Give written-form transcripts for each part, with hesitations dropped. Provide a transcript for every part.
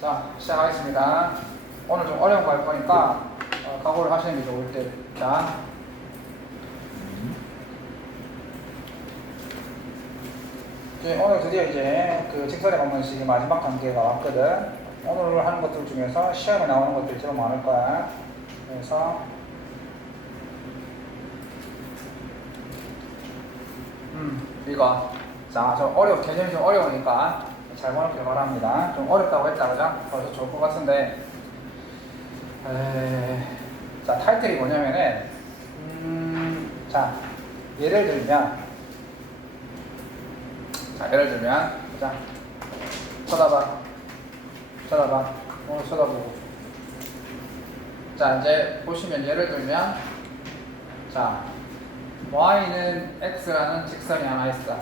자, 시작하겠습니다. 오늘 좀 어려운 거 할 거니까 각오를 하시는 게 좋을 듯. 자, 오늘 드디어 이제 그 직선의 방정식이 마지막 단계가 왔거든. 오늘 하는 것들 중에서 시험에 나오는 것들이 제일 많을 거야. 그래서 이거 자, 좀 개념이 좀 어려우니까 잘 보놓길 바랍니다. 좀 어렵다고 했다 그죠? 그래서 좋을 것 같은데 자, 타이틀이 뭐냐면은 자, 예를 들면 자, 쳐다봐 오늘 쳐다보고 자, 이제 보시면 예를 들면 자, y는 x라는 직선이 하나 있어.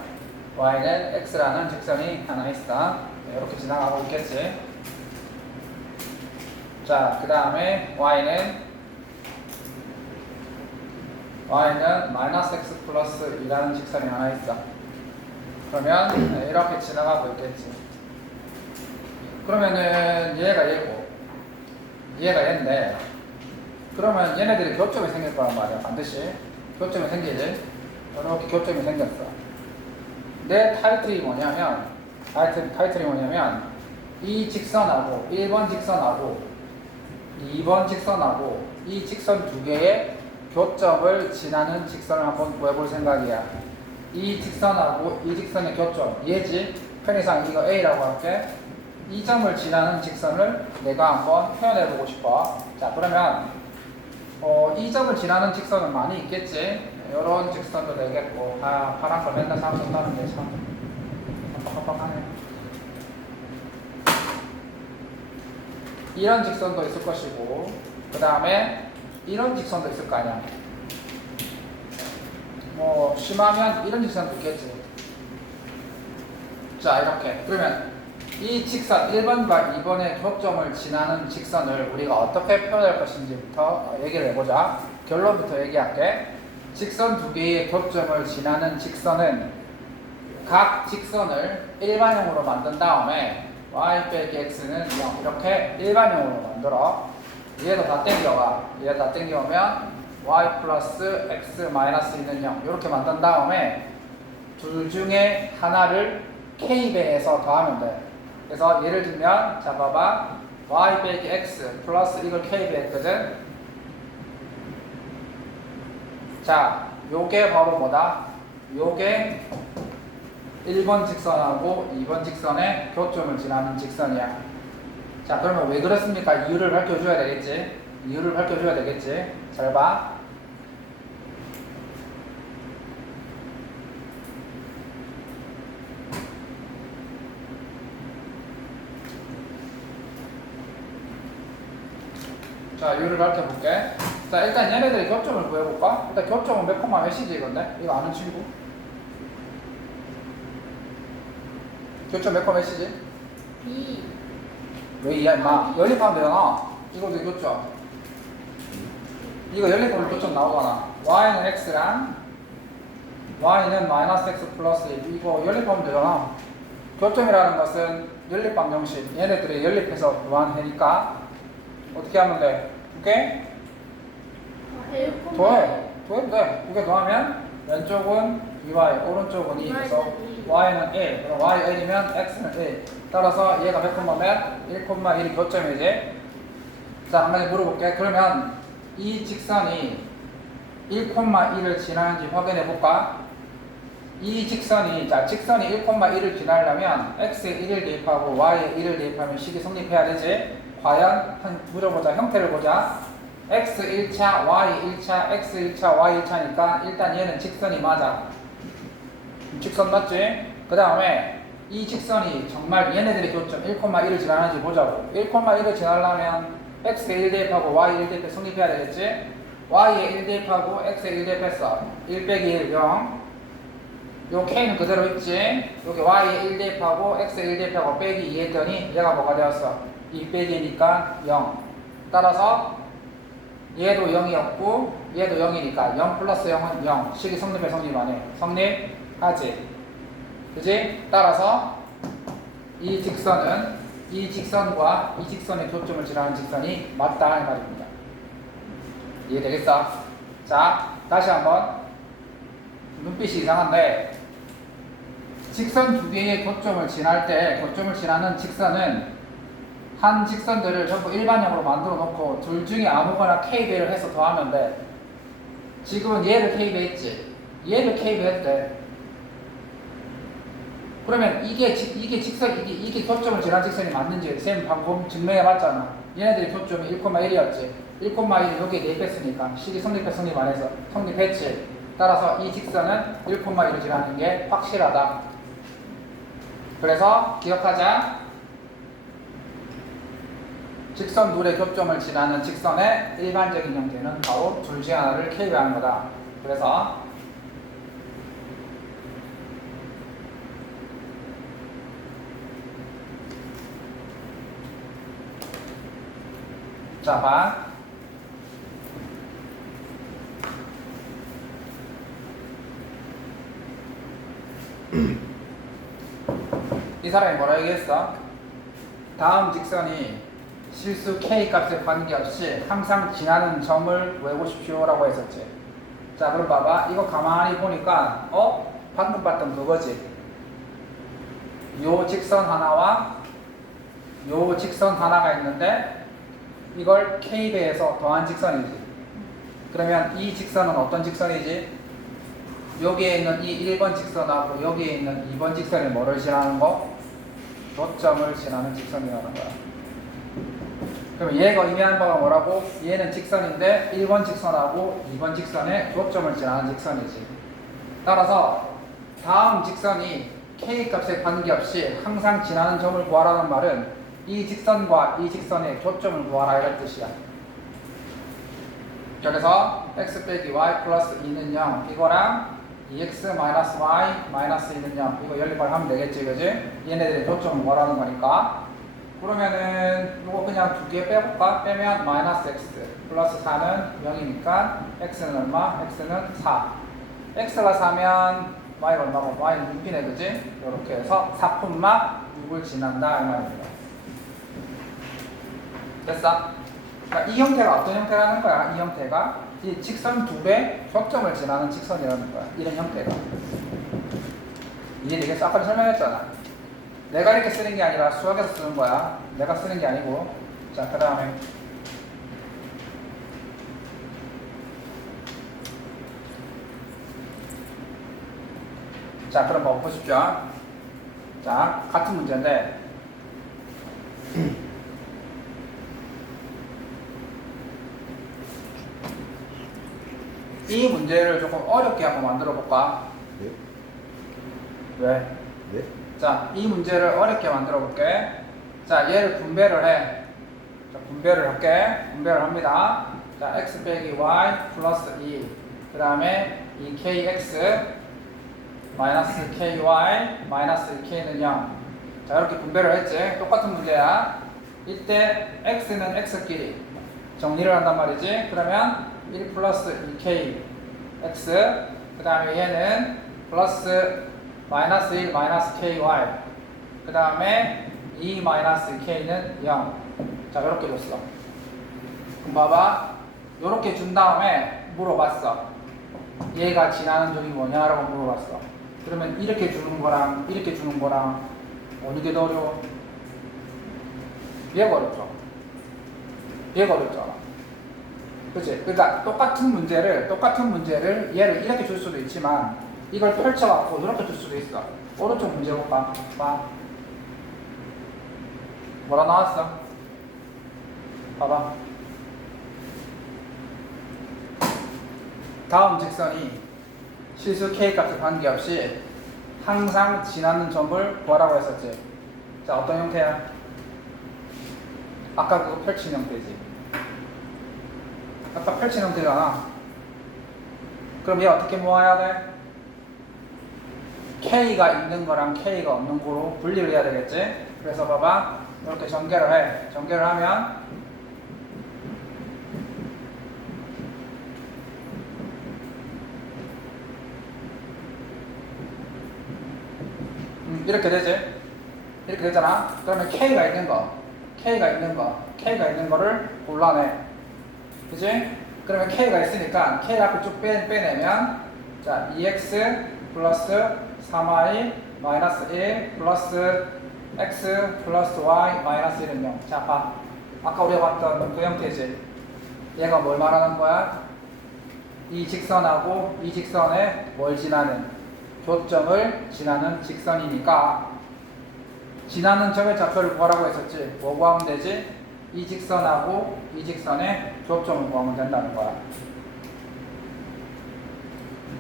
y는 x라는 직선이 하나 있어. 이렇게 지나가고 있겠지. 자, 그 다음에 y는 마이너스 x 플러스 2라는 직선이 하나 있어. 그러면 이렇게 지나가고 있겠지. 그러면은 얘가 얘고 얘가 얘인데 그러면 얘네들이 교점이 생길 거란 말이야. 반드시 교점이 생기지. 이렇게 교점이 생겼어. 내 타이틀이 뭐냐면 이 직선하고 1번 직선하고 2번 직선하고 이 직선 두 개의 교점을 지나는 직선을 한번 구해볼 생각이야. 이 직선하고 이 직선의 교점 얘지. 편의상 이거 A라고 할게. 이 점을 지나는 직선을 내가 한번 표현해보고 싶어. 자, 그러면 이 점을 지나는 직선은 많이 있겠지. 이런 직선도 되겠고. 아, 파란 거 맨날 사람 쓴다는데 참 깜빡깜빡하네. 이런 직선도 있을 것이고, 그 다음에 이런 직선도 있을 거 아니야. 뭐 심하면 이런 직선도 있겠지. 자, 이렇게. 그러면 이 직선 1번과 2번의 교점을 지나는 직선을 우리가 어떻게 표현할 것인지부터 얘기를 해보자. 결론부터 얘기할게. 직선 두 개의 교점을 지나는 직선은 각 직선을 일반형으로 만든 다음에 y 빼기 x는 0 이렇게 일반형으로 만들어. 얘도 다 땡겨와. 얘 다 땡겨오면 y 플러스 x 마이너스 있는 0 이렇게 만든 다음에 둘 중에 하나를 k배에서 더하면 돼. 그래서 예를 들면 자 봐봐 y 빼기 x 플러스 이걸 k배 했거든. 자, 요게 바로 뭐다? 요게 1번 직선하고 2번 직선의 교점을 지나는 직선이야. 자, 그러면 왜 그렇습니까? 이유를 밝혀줘야 되겠지. 잘 봐. 자, 이유를 밝혀볼게. 자, 일단 얘네들의 교점을 구해볼까? 일단 교점은 몇 콤마 몇이지 이건데? 이거 아는 친구? 교점 몇 콤마 몇이지? B. 왜 이야 임마? 연립하면 되잖아. 이것도 교점. 이거 연립하면 교점 나오잖아. y는 x랑 y는 마이너스 x 플러스 1 이거 연립하면 되잖아. 교점이라는 것은 연립 방정식. 얘네들이 연립해서 구하니까 어떻게 하면 돼? 오케이? 더해도 돼. 두 개 더하면 왼쪽은 2y, 오른쪽은 2. 그래서 y는 1. 그럼 y 1이면 x는 1. 따라서 얘가 100콤마면 1,1이 교점이지. 자, 한 가지 물어볼게. 그러면 이 직선이 1,1을 지나는지 확인해 볼까? 이 직선이 1,1을 지나려면 x에 1을 대입하고 y에 1을 대입하면 식이 성립해야 되지. 과연 물어보자. 형태를 보자. x 1차, y 1차, x 1차, y 1차니까 일단 얘는 직선이 맞아. 직선 맞지? 그 다음에 이 직선이 정말 얘네들의 교점 1,1을 지나는지 보자고. 1,1을 지나려면 x에 1 대입하고 y에 1 대입해 성립해야 되겠지? y에 1 대입하고 x에 1 대입했어. 1 빼기 1, 0. 요 k는 그대로 있지? 여기 y에 1 대입하고 x에 1 대입하고 빼기 2 했더니 얘가 뭐가 되었어? 2 빼기 2니까 0. 따라서 얘도 0이었고 얘도 0이니까 0 플러스 0은 0. 식이 성립해 성립 안 해? 성립하지. 그지? 따라서 이 직선은 이 직선과 이 직선의 교점을 지나는 직선이 맞다 이 말입니다. 이해되겠어? 자, 다시 한번. 눈빛이 이상한데 직선 두 개의 교점을 지날 때 교점을 지나는 직선은 한 직선들을 전부 일반형으로 만들어 놓고 둘 중에 아무거나 K배를 해서 더하면 돼. 지금은 얘를 K배했지. 얘를 K배해도 돼. 그러면 이게 교점을 지난 직선이 맞는지 쌤 방금 증명해 봤잖아. 얘네들이 교점이 1,1이었지. 1,1이 여기에 대입했으니까 식이 성립 안 해서 성립했지. 따라서 이 직선은 1,1을 지나는 게 확실하다. 그래서 기억하자. 직선 둘의 교점을 지나는 직선의 일반적인 형태는 바로 둘 중에 하나를 K배하는 거다. 그래서 자, 봐. 이 사람이 뭐라 얘기했어? 다음 직선이 실수 K 값에 관계없이 항상 지나는 점을 외우십시오 라고 했었지. 자, 그럼 봐봐. 이거 가만히 보니까 방금 봤던 그거지. 요 직선 하나와 요 직선 하나가 있는데 이걸 K배에서 더한 직선이지. 그러면 이 직선은 어떤 직선이지? 여기에 있는 이 1번 직선하고 여기에 있는 2번 직선이 뭐를 지나는 거? 교점을 지나는 직선이라는 거야. 그럼 얘가 의미하는 바가 뭐라고? 얘는 직선인데 1번 직선하고 2번 직선의 교점을 지나는 직선이지. 따라서 다음 직선이 K 값에 관계없이 항상 지나는 점을 구하라는 말은 이 직선과 이 직선의 교점을 구하라 이런 뜻이야. 그래서 x 빼기 y 플러스 2는 0 이거랑 2x 마이너스 y 마이너스 2는 0 이거 연립을 하면 되겠지, 그지? 얘네들의 교점을 구하라는 거니까. 그러면은 이거 그냥 두 개 빼볼까? 빼면 마이너스 x 플러스 4는 0이니까 x는 얼마? x는 4. x가 4면 y가 얼마고? y는 6이네, 그지? 이렇게 해서 4,6을 지난다 이 말입니다. 됐어? 그러니까 이 형태가 어떤 형태라는 거야? 이 형태가 이 직선 두 배 교점을 지나는 직선이라는 거야. 이런 형태가. 이해되겠어? 아까 설명했잖아. 내가 이렇게 쓰는 게 아니라 수학에서 쓰는 거야. 내가 쓰는 게 아니고. 자, 그 다음에 자, 그럼 뭐 보십시오. 자, 같은 문제인데 이 문제를 조금 어렵게 한번 만들어 볼까? 네? 왜? 네? 자, 이 문제를 어렵게 만들어 볼게. 자, 얘를 분배를 해. 자, 분배를 할게. 분배를 합니다. 자, x 빼기 y 플러스 2. 그 다음에 이 kx 마이너스 ky 마이너스 k는 0. 자, 이렇게 분배를 했지. 똑같은 문제야. 이때 x는 x끼리 정리를 한단 말이지. 그러면 1 플러스 2k x 그 다음에 얘는 플러스 마이너스 1 마이너스 ky 그 다음에 2 마이너스 k는 0. 자, 이렇게 줬어. 그럼 봐봐. 이렇게 준 다음에 물어봤어. 얘가 지나는 점이 뭐냐라고 물어봤어. 그러면 이렇게 주는 거랑 이렇게 주는 거랑 어느 게 더 어려워? 얘가 어렵죠. 얘가 어렵잖아. 그치? 그러니까 똑같은 문제를 얘를 이렇게 줄 수도 있지만 이걸 펼쳐갖고 이렇게 줄 수도 있어. 오른쪽 문제 볼까? 봐. 뭐라 나왔어? 봐봐. 다음 직선이 실수 k 값에 관계없이 항상 지나는 점을 구하라고 했었지. 자, 어떤 형태야? 아까 그거 펼친 형태지. 아까 펼친 형태잖아. 그럼 얘 어떻게 모아야 돼? K가 있는 거랑 K가 없는 거로 분리를 해야 되겠지? 그래서 봐봐. 이렇게 전개를 해. 전개를 하면 이렇게 되지? 이렇게 되잖아. 그러면 K가 있는 거를 골라내. 그지? 그러면 K가 있으니까 K 앞에 쭉 빼내면 자 2x 플러스 3y 마이너스 1 플러스 x 플러스 y 마이너스 1은 0. 자 봐. 아까 우리가 봤던 그 형태지. 얘가 뭘 말하는 거야? 이 직선하고 이 직선에 뭘 지나는? 교점을 지나는 직선이니까 지나는 점의 좌표를 구하라고 했었지. 뭐 구하면 되지? 이 직선하고 이 직선의 교점을 구하면 된다는 거야.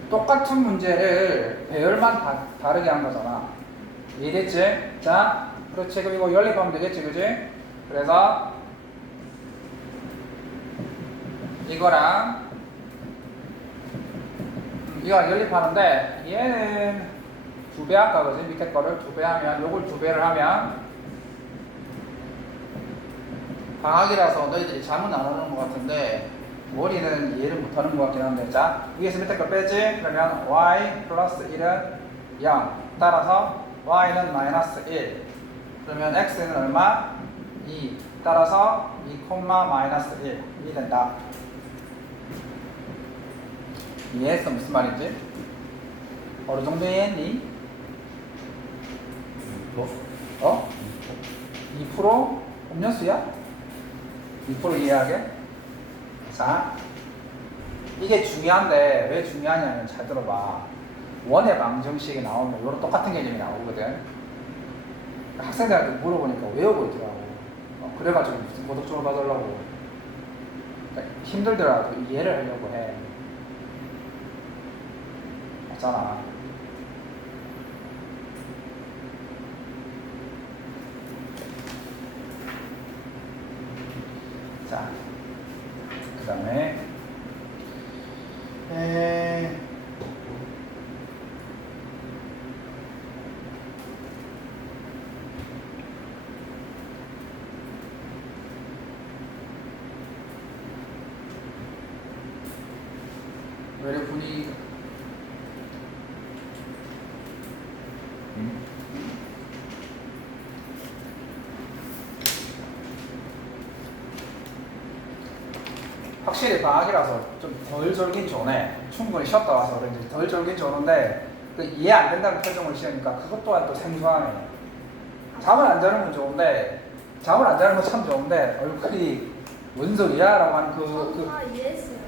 똑같은 문제를 배열만 다르게 한 거잖아. 이해됐지? 자, 그렇지. 그럼 이거 연립하면 되겠지, 그지? 그래서 이거랑 이거랑 연립하는데 얘는 2배 할까, 그지? 밑에 거를 2배 하면, 요걸 2배를 하면 방학이라서 너희들이 잠은 안 오는 것 같은데 머리는 이해를 못하는 것 같긴 한데, 자 위에서 밑에 걸 빼지? 그러면 y 플러스 1은 0 따라서 y는 마이너스 1 그러면 x는 얼마? 2 따라서 2, 마이너스 1이 된다. 이해했어? 무슨 말인지? 어느 정도 이해했니? 어? 2% 음료수야? 2% 이해하게? 자, 이게 중요한데 왜 중요하냐면 잘 들어봐. 원의 방정식이 나오면 이런 똑같은 개념이 나오거든. 학생들한테 물어보니까 외우고 있더라고. 그래가지고 무슨 고득점을 받으려고. 그러니까 힘들더라도 이해를 하려고 해. 맞잖아. 자, 그 다음에 왜 이렇게 분위기 확실히 방학이라서 좀 덜 졸긴 좋네. 충분히 쉬었다 와서 그런지 덜 졸긴 좋은데 그 이해 안 된다는 표정을 지으니까 그것 또한 또 생소하네. 잠을 안 자는 건 좋은데 잠을 안 자는 건 참 좋은데 얼굴이 뭔 소리야? 라고 하는 이해했어요.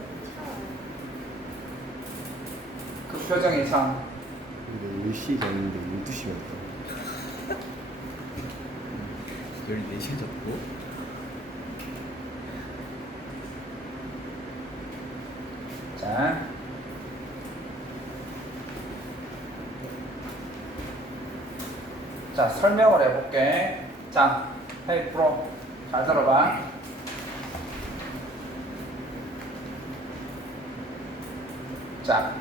그 표정이 참. 근데 10시 잤는데 12시간 있다. 14시간 잤고? 자, 자 설명을 해볼게. 자, 헤이 프로 잘 들어봐. 자,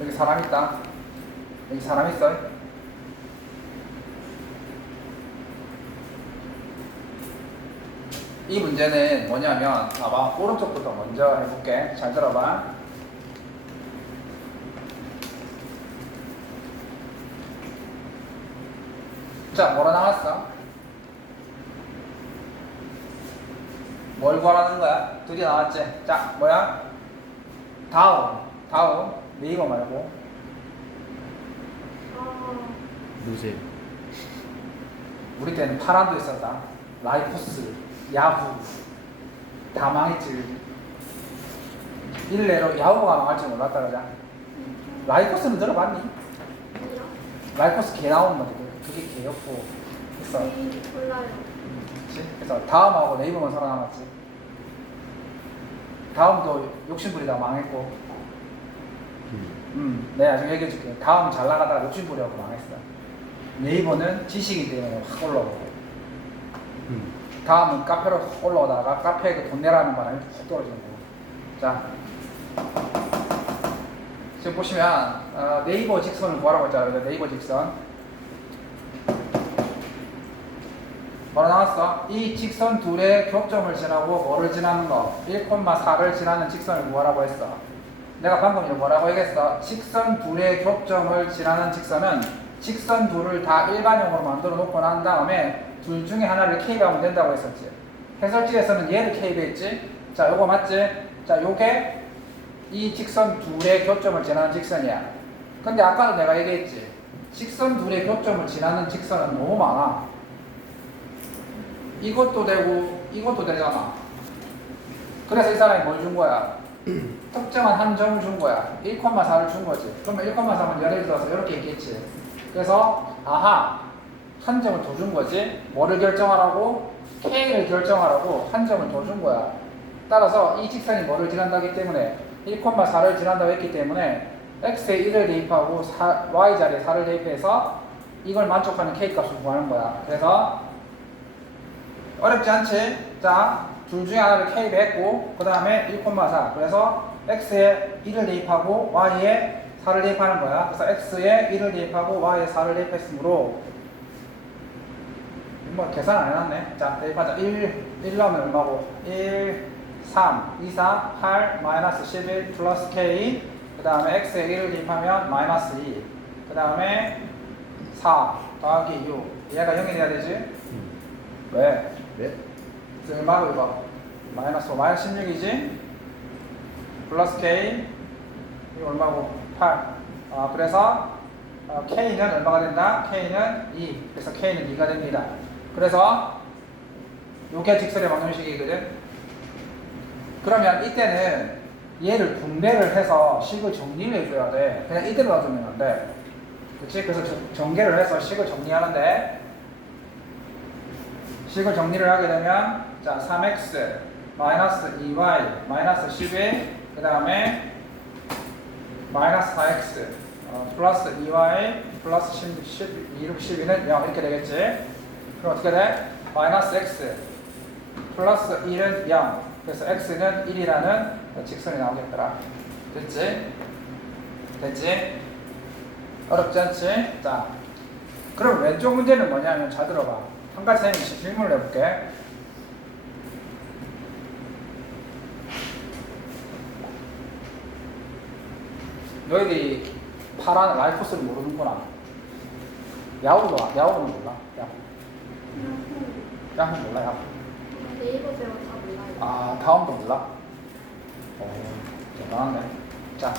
여기 사람 있다. 여기 사람 있어. 이 문제는 뭐냐면 봐봐. 오른쪽부터 먼저 해볼게. 잘 들어봐. 자, 뭐라 나왔어? 뭘 구하라는 거야? 둘이 나왔지? 자, 뭐야? 다음 네이버 말고 노제. 우리 때는 파란도 있었다. 라이코스, 야후 다 망했지. 일례로 야후가 망할 줄 몰랐다. 그자. 라이코스는 들어봤니? 라이코스 개 나오는 거지. 그게 개였고 있어. 몰라요. 그치? 그래서 다음하고 네이버만 살아남았지. 다음도 욕심부리다가 망했고. 내가 나중에 얘기해줄게. 다음 잘 나가다가 욕심부리하고 망했어. 네이버는 지식인 때문에 확 올라오고. 다음은 카페로 확 올라오다가 카페에 그 돈 내라는 바람에 훅 떨어지는 거고. 자, 지금 보시면 네이버 직선을 구하라고 했잖아요. 네이버 직선. 뭐라 나왔어? 이 직선 둘의 교점을 지나고 뭐를 지나는 거? 1,4를 지나는 직선을 구하라고 했어. 내가 방금 뭐라고 얘기했어? 직선 둘의 교점을 지나는 직선은 직선 둘을 다 일반형으로 만들어 놓고 난 다음에 둘 중에 하나를 K하면 된다고 했었지. 해설지에서는 얘를 K로 했지. 자, 요거 맞지? 자, 요게 이 직선 둘의 교점을 지나는 직선이야. 근데 아까도 내가 얘기했지. 직선 둘의 교점을 지나는 직선은 너무 많아. 이것도 되고 이것도 되잖아. 그래서 이 사람이 뭘 준 거야? 특정한 한 점을 준 거야. 1,4를 준 거지. 그러면 1,4는 예를 들어서 이렇게 있겠지. 그래서 아하, 한 점을 더 준 거지. 뭐를 결정하라고? K를 결정하라고 한 점을 더 준 거야. 따라서 이 직선이 뭐를 지난다기 때문에 1,4를 지난다고 했기 때문에 x에 1을 대입하고 y자리에 4를 대입해서 이걸 만족하는 K값을 구하는 거야. 그래서 어렵지 않지? 자, 둘 중에 하나를 K로 했고 그 다음에 1,4 그래서 x에 1을 대입하고 y에 4를 대입하는 거야. 그래서 x에 1을 대입하고 y에 4를 대입했으므로 뭐 계산 안 해놨네. 자, 대입하자. 1 나오면 얼마고? 1, 3, 2, 4, 8, 마이너스 11 플러스 K 그 다음에 x에 1을 대입하면 마이너스 2 그 다음에 4 더하기 6 얘가 0이 돼야 되지? 왜? 네? 얼마고 이거? 마이너스 5, 마이너스 16이지? 플러스 K 이거 얼마고? 8 그래서 K는 얼마가 된다? K는 2 그래서 K는 2가 됩니다. 그래서 요게 직선의 방정식이거든. 그러면 이때는 얘를 분배를 해서 식을 정리를 해줘야 돼. 그냥 이대로 놔두면 안 돼. 그치? 그래서 전개를 해서 식을 정리하는데 식을 정리를 하게 되면 자 3x 마이너스 2y 마이너스 11 그 다음에 마이너스 4x 플러스 2y 플러스 12는 0 이렇게 되겠지. 그럼 어떻게 돼? 마이너스 x 플러스 1은 0 그래서 x는 1이라는 직선이 나오겠더라. 됐지? 됐지? 어렵지 않지? 자, 그럼 왼쪽 문제는 뭐냐면 잘 들어봐. 한 가지 선생님이 질문을 해볼게. 너희들이 파란 라이코스를 모르는구나. 야후는 몰라? 야후 몰라? 야후. 네이버 배워 다 몰라요. 아, 다음도 몰라? 대단하네. 자,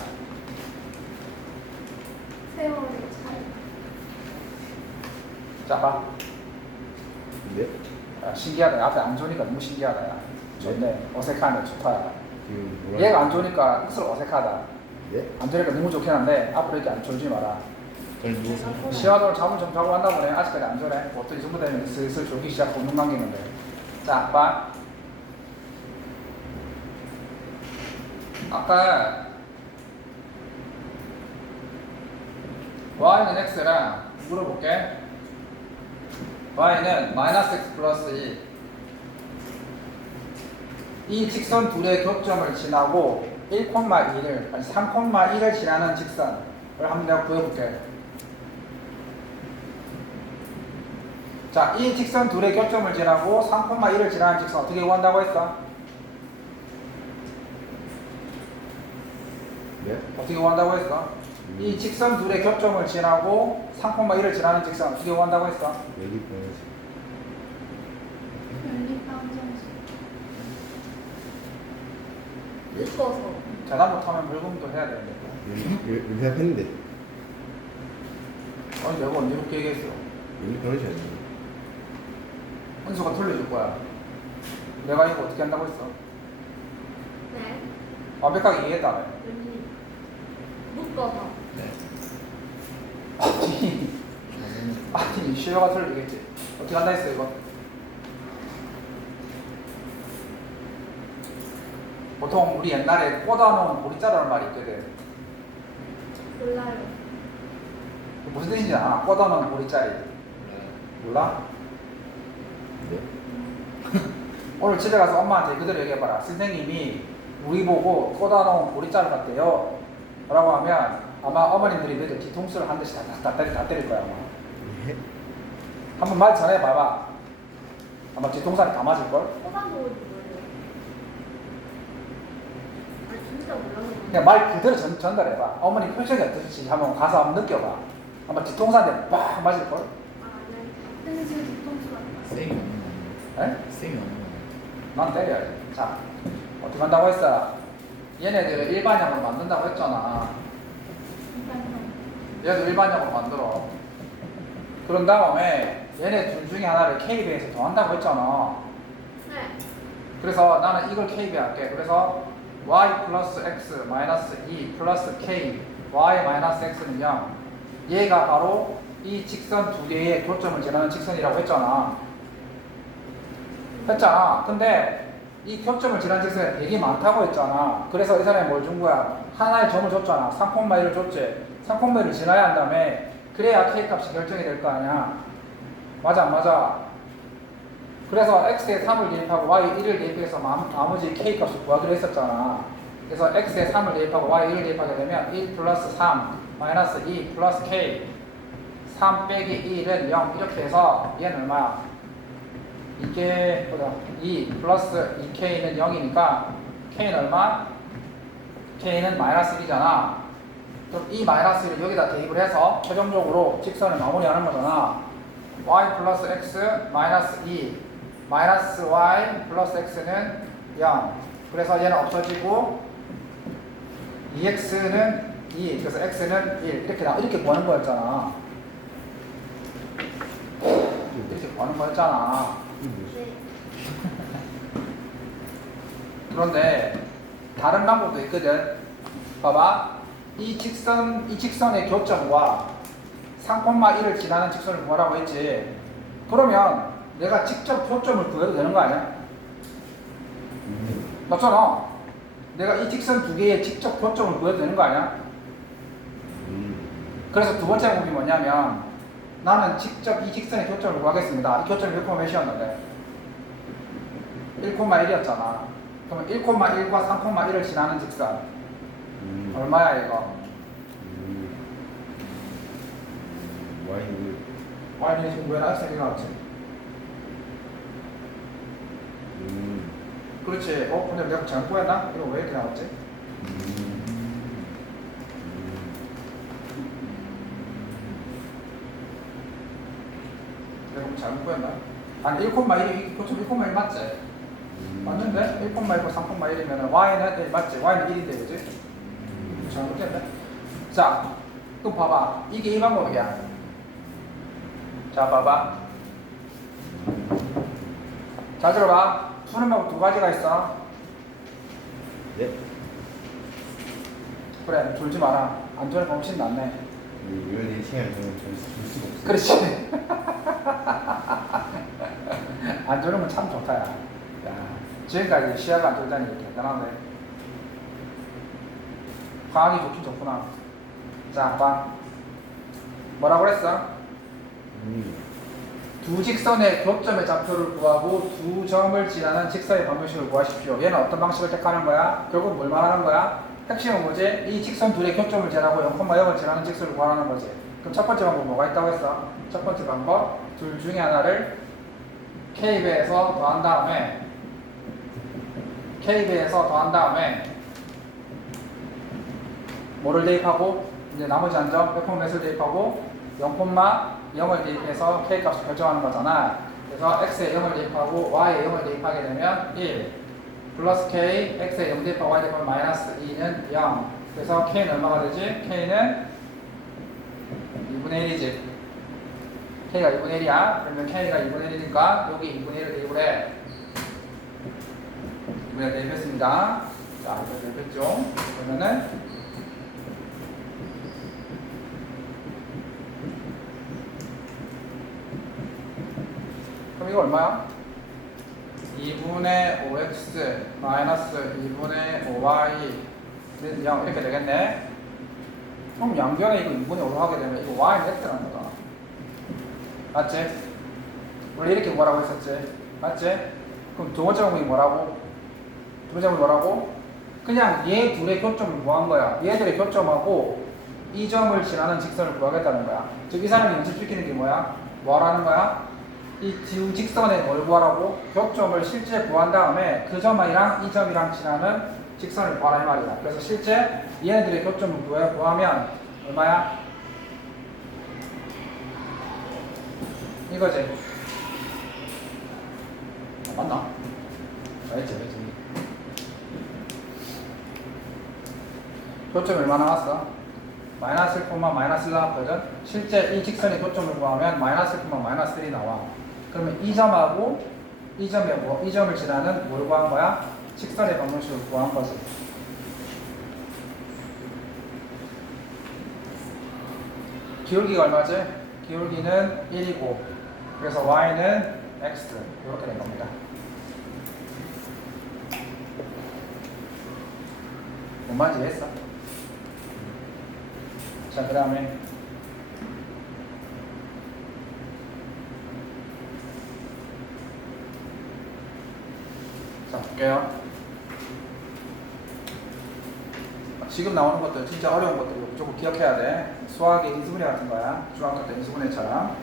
세월의 차이. 자, 봐. 네? 야, 신기하다. 앞에 안 좋으니까 너무 신기하다. 야. 좋네. 어색하네. 좋다. 야. 지금 뭐라? 얘가 안 좋으니까 스스로 어색하다. 네? 안 좋으니까 너무 좋긴 한데 앞으로 이렇게 안 졸지 마라. 잘 누워서. 시화도를 잠을 좀 자고 한다 보네. 아직까지 안 졸네. 보통 이 정도 되면 슬슬 졸기 시작하고 눈 감기는데. 자, 봐. 아까 y는 x랑 물어볼게. y는 마이너스 x 플러스 2. 이 직선 둘의 교점을 지나고 1,1을 아니 3,1을 지나는 직선을 한번 내가 구해볼게. 자, 이 직선 둘의 교점을 지나고 3,1을 지나는 직선 어떻게 구한다고 했어? 네? 어떻게 구한다고 했어? 이 직선 둘의 교점을 지나고 3,1을 지나는 직선 어떻게 구한다고 했어? 여기 보여서. 연립방정식. 묶어서. 자단부터 물금도 해야 되는데. 여기 생각했는데. 아니 내가 언제 그렇게 얘기했어? 여기 보여줘야 돼. 은수가 돌려줄 거야. 내가 이거 어떻게 한다고 했어? 네. 완벽하게 이해했다며. 연립. 묶어서. 네. 아니 시효가 틀리겠지. 어떻게 한다 했어 이거? 보통 우리 옛날에 꽂아놓은 보리자루라는 말이 있거든. 몰라요. 무슨 뜻인지 알아? 꽂아놓은 보리자리. 몰라? 네? 오늘 집에 가서 엄마한테 그대로 얘기해봐라. 선생님이 우리 보고 꽂아놓은 보리자루 같대요 라고 하면 아마 어머님들이 너희들 뒤통수를 한 대씩 다 때릴 거야 아마. 네? 한번 말 전해봐봐. 아마 뒤통수에 다 맞을걸? 호반도 뭐예요? 아 진짜 몰라요. 그냥 말 그대로 전달해봐. 어머니 표정이 어떠실지 한번 가서 한번 느껴봐. 아마 뒤통수한테 빡 맞을걸? 같은 수 뒤통수가 쌤이 없는 거 에? 쌤이 없는 거 난 때려야지. 자, 어떻게 한다고 했어? 얘네들을 일반형으로 만든다고 했잖아. 얘도 일반형으로 만들어. 그런 다음에 얘네 둘 중에 하나를 KB에서 더한다고 했잖아. 네. 그래서 나는 이걸 KB 할게. 그래서 y 플러스 x 마이너스 2 플러스 k y 마이너스 x는 0. 얘가 바로 이 직선 두 개의 교점을 지나는 직선이라고 했잖아. 근데 이 교점을 지나는 직선이 되게 많다고 했잖아. 그래서 이 사람이 뭘 준 거야? 하나의 점을 줬잖아. 3,1을 줬지. 3,1을 지나야 한다며. 그래야 k 값이 결정이 될 거 아니야. 맞아 안 맞아? 그래서 x에 3을 대입하고 y에 1을 대입해서 나머지 k 값을 구하기로 했었잖아. 그래서 x에 3을 대입하고 y에 1을 대입하게 되면 1 플러스 3 마이너스 2 플러스 k 3 빼기 1은 0 이렇게 해서 얘는 얼마야? 이게 보자 2 플러스 2k는 0이니까 k는 얼마? k는 마이너스 1이잖아. 그럼 이 마이너스 1을 여기다 대입을 해서 최종적으로 직선을 마무리하는 거잖아. y 플러스 x 마이너스 2 마이너스 y 플러스 x는 0. 그래서 얘는 없어지고 2x는 2 그래서 x는 1 이렇게 구하는 거였잖아. 이렇게 구하는 거였잖아. 네. 그런데 다른 방법도 있거든. 봐봐. 이 직선의 교점과 3,1을 지나는 직선을 구하라고 했지. 그러면 내가 직접 교점을 구해도 되는 거 아니야? 맞잖아. 내가 이 직선 두 개의 직접 교점을 구해도 되는 거 아니야? 그래서 두 번째 방법이 뭐냐면 나는 직접 이 직선의 교점을 구하겠습니다. 이 교점이 몇이었는데? 1,1이었잖아. 그러면 1,1과 3,1을 지나는 직선 얼마야 이거? y는 지금 왜 나왔지? 나왔지? 그렇지. 근데 내가 잘못 구했나? 이거 왜 이렇게 나왔지? 내가 잘못 구했나? 아니 1,1이 교점 1,1 맞지? 맞는데? 1,1과 3,1이면 y는 1 맞지? y는 1인데 그지? 잘못했네. 자, 그럼 봐봐. 이게 이 방법이야. 자, 봐봐. 잘 들어봐. 푸는 방법 두 가지가 있어. 네. 그래, 졸지 마라. 안 졸면 훨씬 낫네. 이런 시간을 줄 수가 없어. 그렇지. 안 졸으면 참 좋다, 야. 지금까지 시야가 안 졸다니 대단하네. 과학이 좋긴 좋구나. 자, 봐. 뭐라고 그랬어? 두 직선의 교점의 좌표를 구하고 두 점을 지나는 직선의 방정식을 구하십시오. 얘는 어떤 방식을 택하는 거야? 결국 뭘 말하는 거야? 핵심은 뭐지? 이 직선 둘의 교점을 지나고 0,0을 지나는 직선을 구하라는 거지. 그럼 첫 번째 방법 뭐가 있다고 했어? 첫 번째 방법 둘 중에 하나를 k배에서 더한 다음에 뭐를 대입하고 이제 나머지 한 점 몇을 대입하고 0,0을 대입해서 k 값을 결정하는 거잖아. 그래서 x에 0을 대입하고 y에 0을 대입하게 되면 1 플러스 k x에 0 대입하고 y 대입하면 마이너스 2는 0. 그래서 k는 얼마가 되지? k는 2분의 1이지. k가 2분의 1이야. 그러면 k가 2분의 1이니까 여기 2분의 1을 대입을 해. 2분의 1 대입했습니다. 자, 이거 대입했죠. 그러면은 그럼 이거 얼마야? 2분의 5x 마이너스 2분의 5y는 0 이렇게 되겠네. 그럼 양변에 이거 2분의 5로 하게 되면 이거 y는 x라는 거잖아. 맞지? 원래 이렇게 뭐라고 했었지? 맞지? 그럼 두 번째 방법이 뭐라고? 두 번째 방법이 뭐라고? 그냥 얘 둘의 교점을 구한 거야. 얘들의 교점하고 이 점을 지나는 직선을 구하겠다는 거야. 즉 이 사람이 연습시키는 게 뭐야? 뭐라는 거야? 이 두 직선에 뭘 구하라고? 교점을 실제 구한 다음에 그 점이랑 이 점이랑 지나는 직선을 구하라 이 말이야. 그래서 실제 얘네들의 교점을 구하면 얼마야? 이거지. 맞나? 알지, 알지. 교점이 얼마 나왔어? 마이너스 1, 마이너스 1 나왔거든? 실제 이 직선의 교점을 구하면 마이너스 1, 마이너스 1이 나와. 그러면 이 점하고 이 점에 뭐, 이 점을 지나는 뭘 구한 거야? 직선의 방정식을 구한 거지. 기울기가 얼마지? 기울기는 1이고, 그래서 y는 x. 이렇게 된 겁니다. 뭔 말인지 이해했어? 자, 그 다음에 자, 볼게요. 지금 나오는 것들 진짜 어려운 것들 무조건 기억해야 돼. 수학의 인수분해 같은 거야. 중학교 때 인수분해처럼.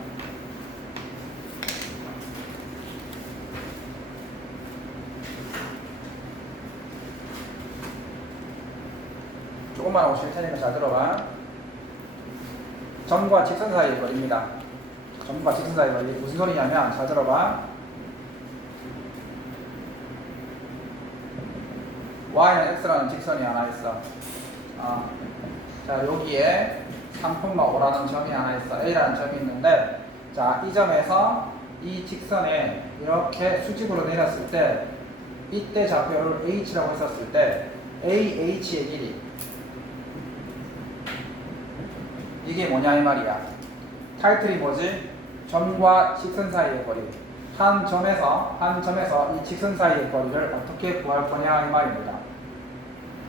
조금만 하고 쉴 테니까 잘 들어봐. 점과 직선 사이의 거리입니다. 점과 직선 사이의 거리 무슨 소리냐면 잘 들어봐. y는 x라는 직선이 하나 있어. 자, 여기에 3,5라는 점이 하나 있어. a라는 점이 있는데, 자, 이 점에서 이 직선에 이렇게 수직으로 내렸을 때, 이때 좌표를 h라고 했었을 때, ah의 길이 이게 뭐냐 이 말이야. 타이틀이 뭐지? 점과 직선 사이의 거리. 한 점에서 이 직선 사이의 거리를 어떻게 구할 거냐 이 말입니다.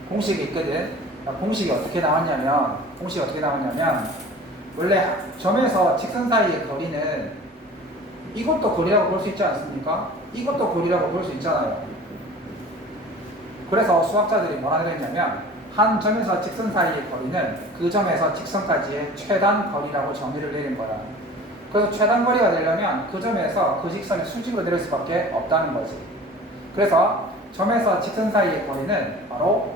공식이 있거든. 공식이 어떻게 나왔냐면 원래 점에서 직선 사이의 거리는 이것도 거리라고 볼 수 있지 않습니까? 이것도 거리라고 볼 수 있잖아요. 그래서 수학자들이 뭐라 그랬냐면 한 점에서 직선 사이의 거리는 그 점에서 직선까지의 최단 거리라고 정의를 내린 거야. 그래서 최단 거리가 되려면 그 점에서 그 직선이 수직으로 내릴 수밖에 없다는 거지. 그래서 점에서 직선 사이의 거리는 바로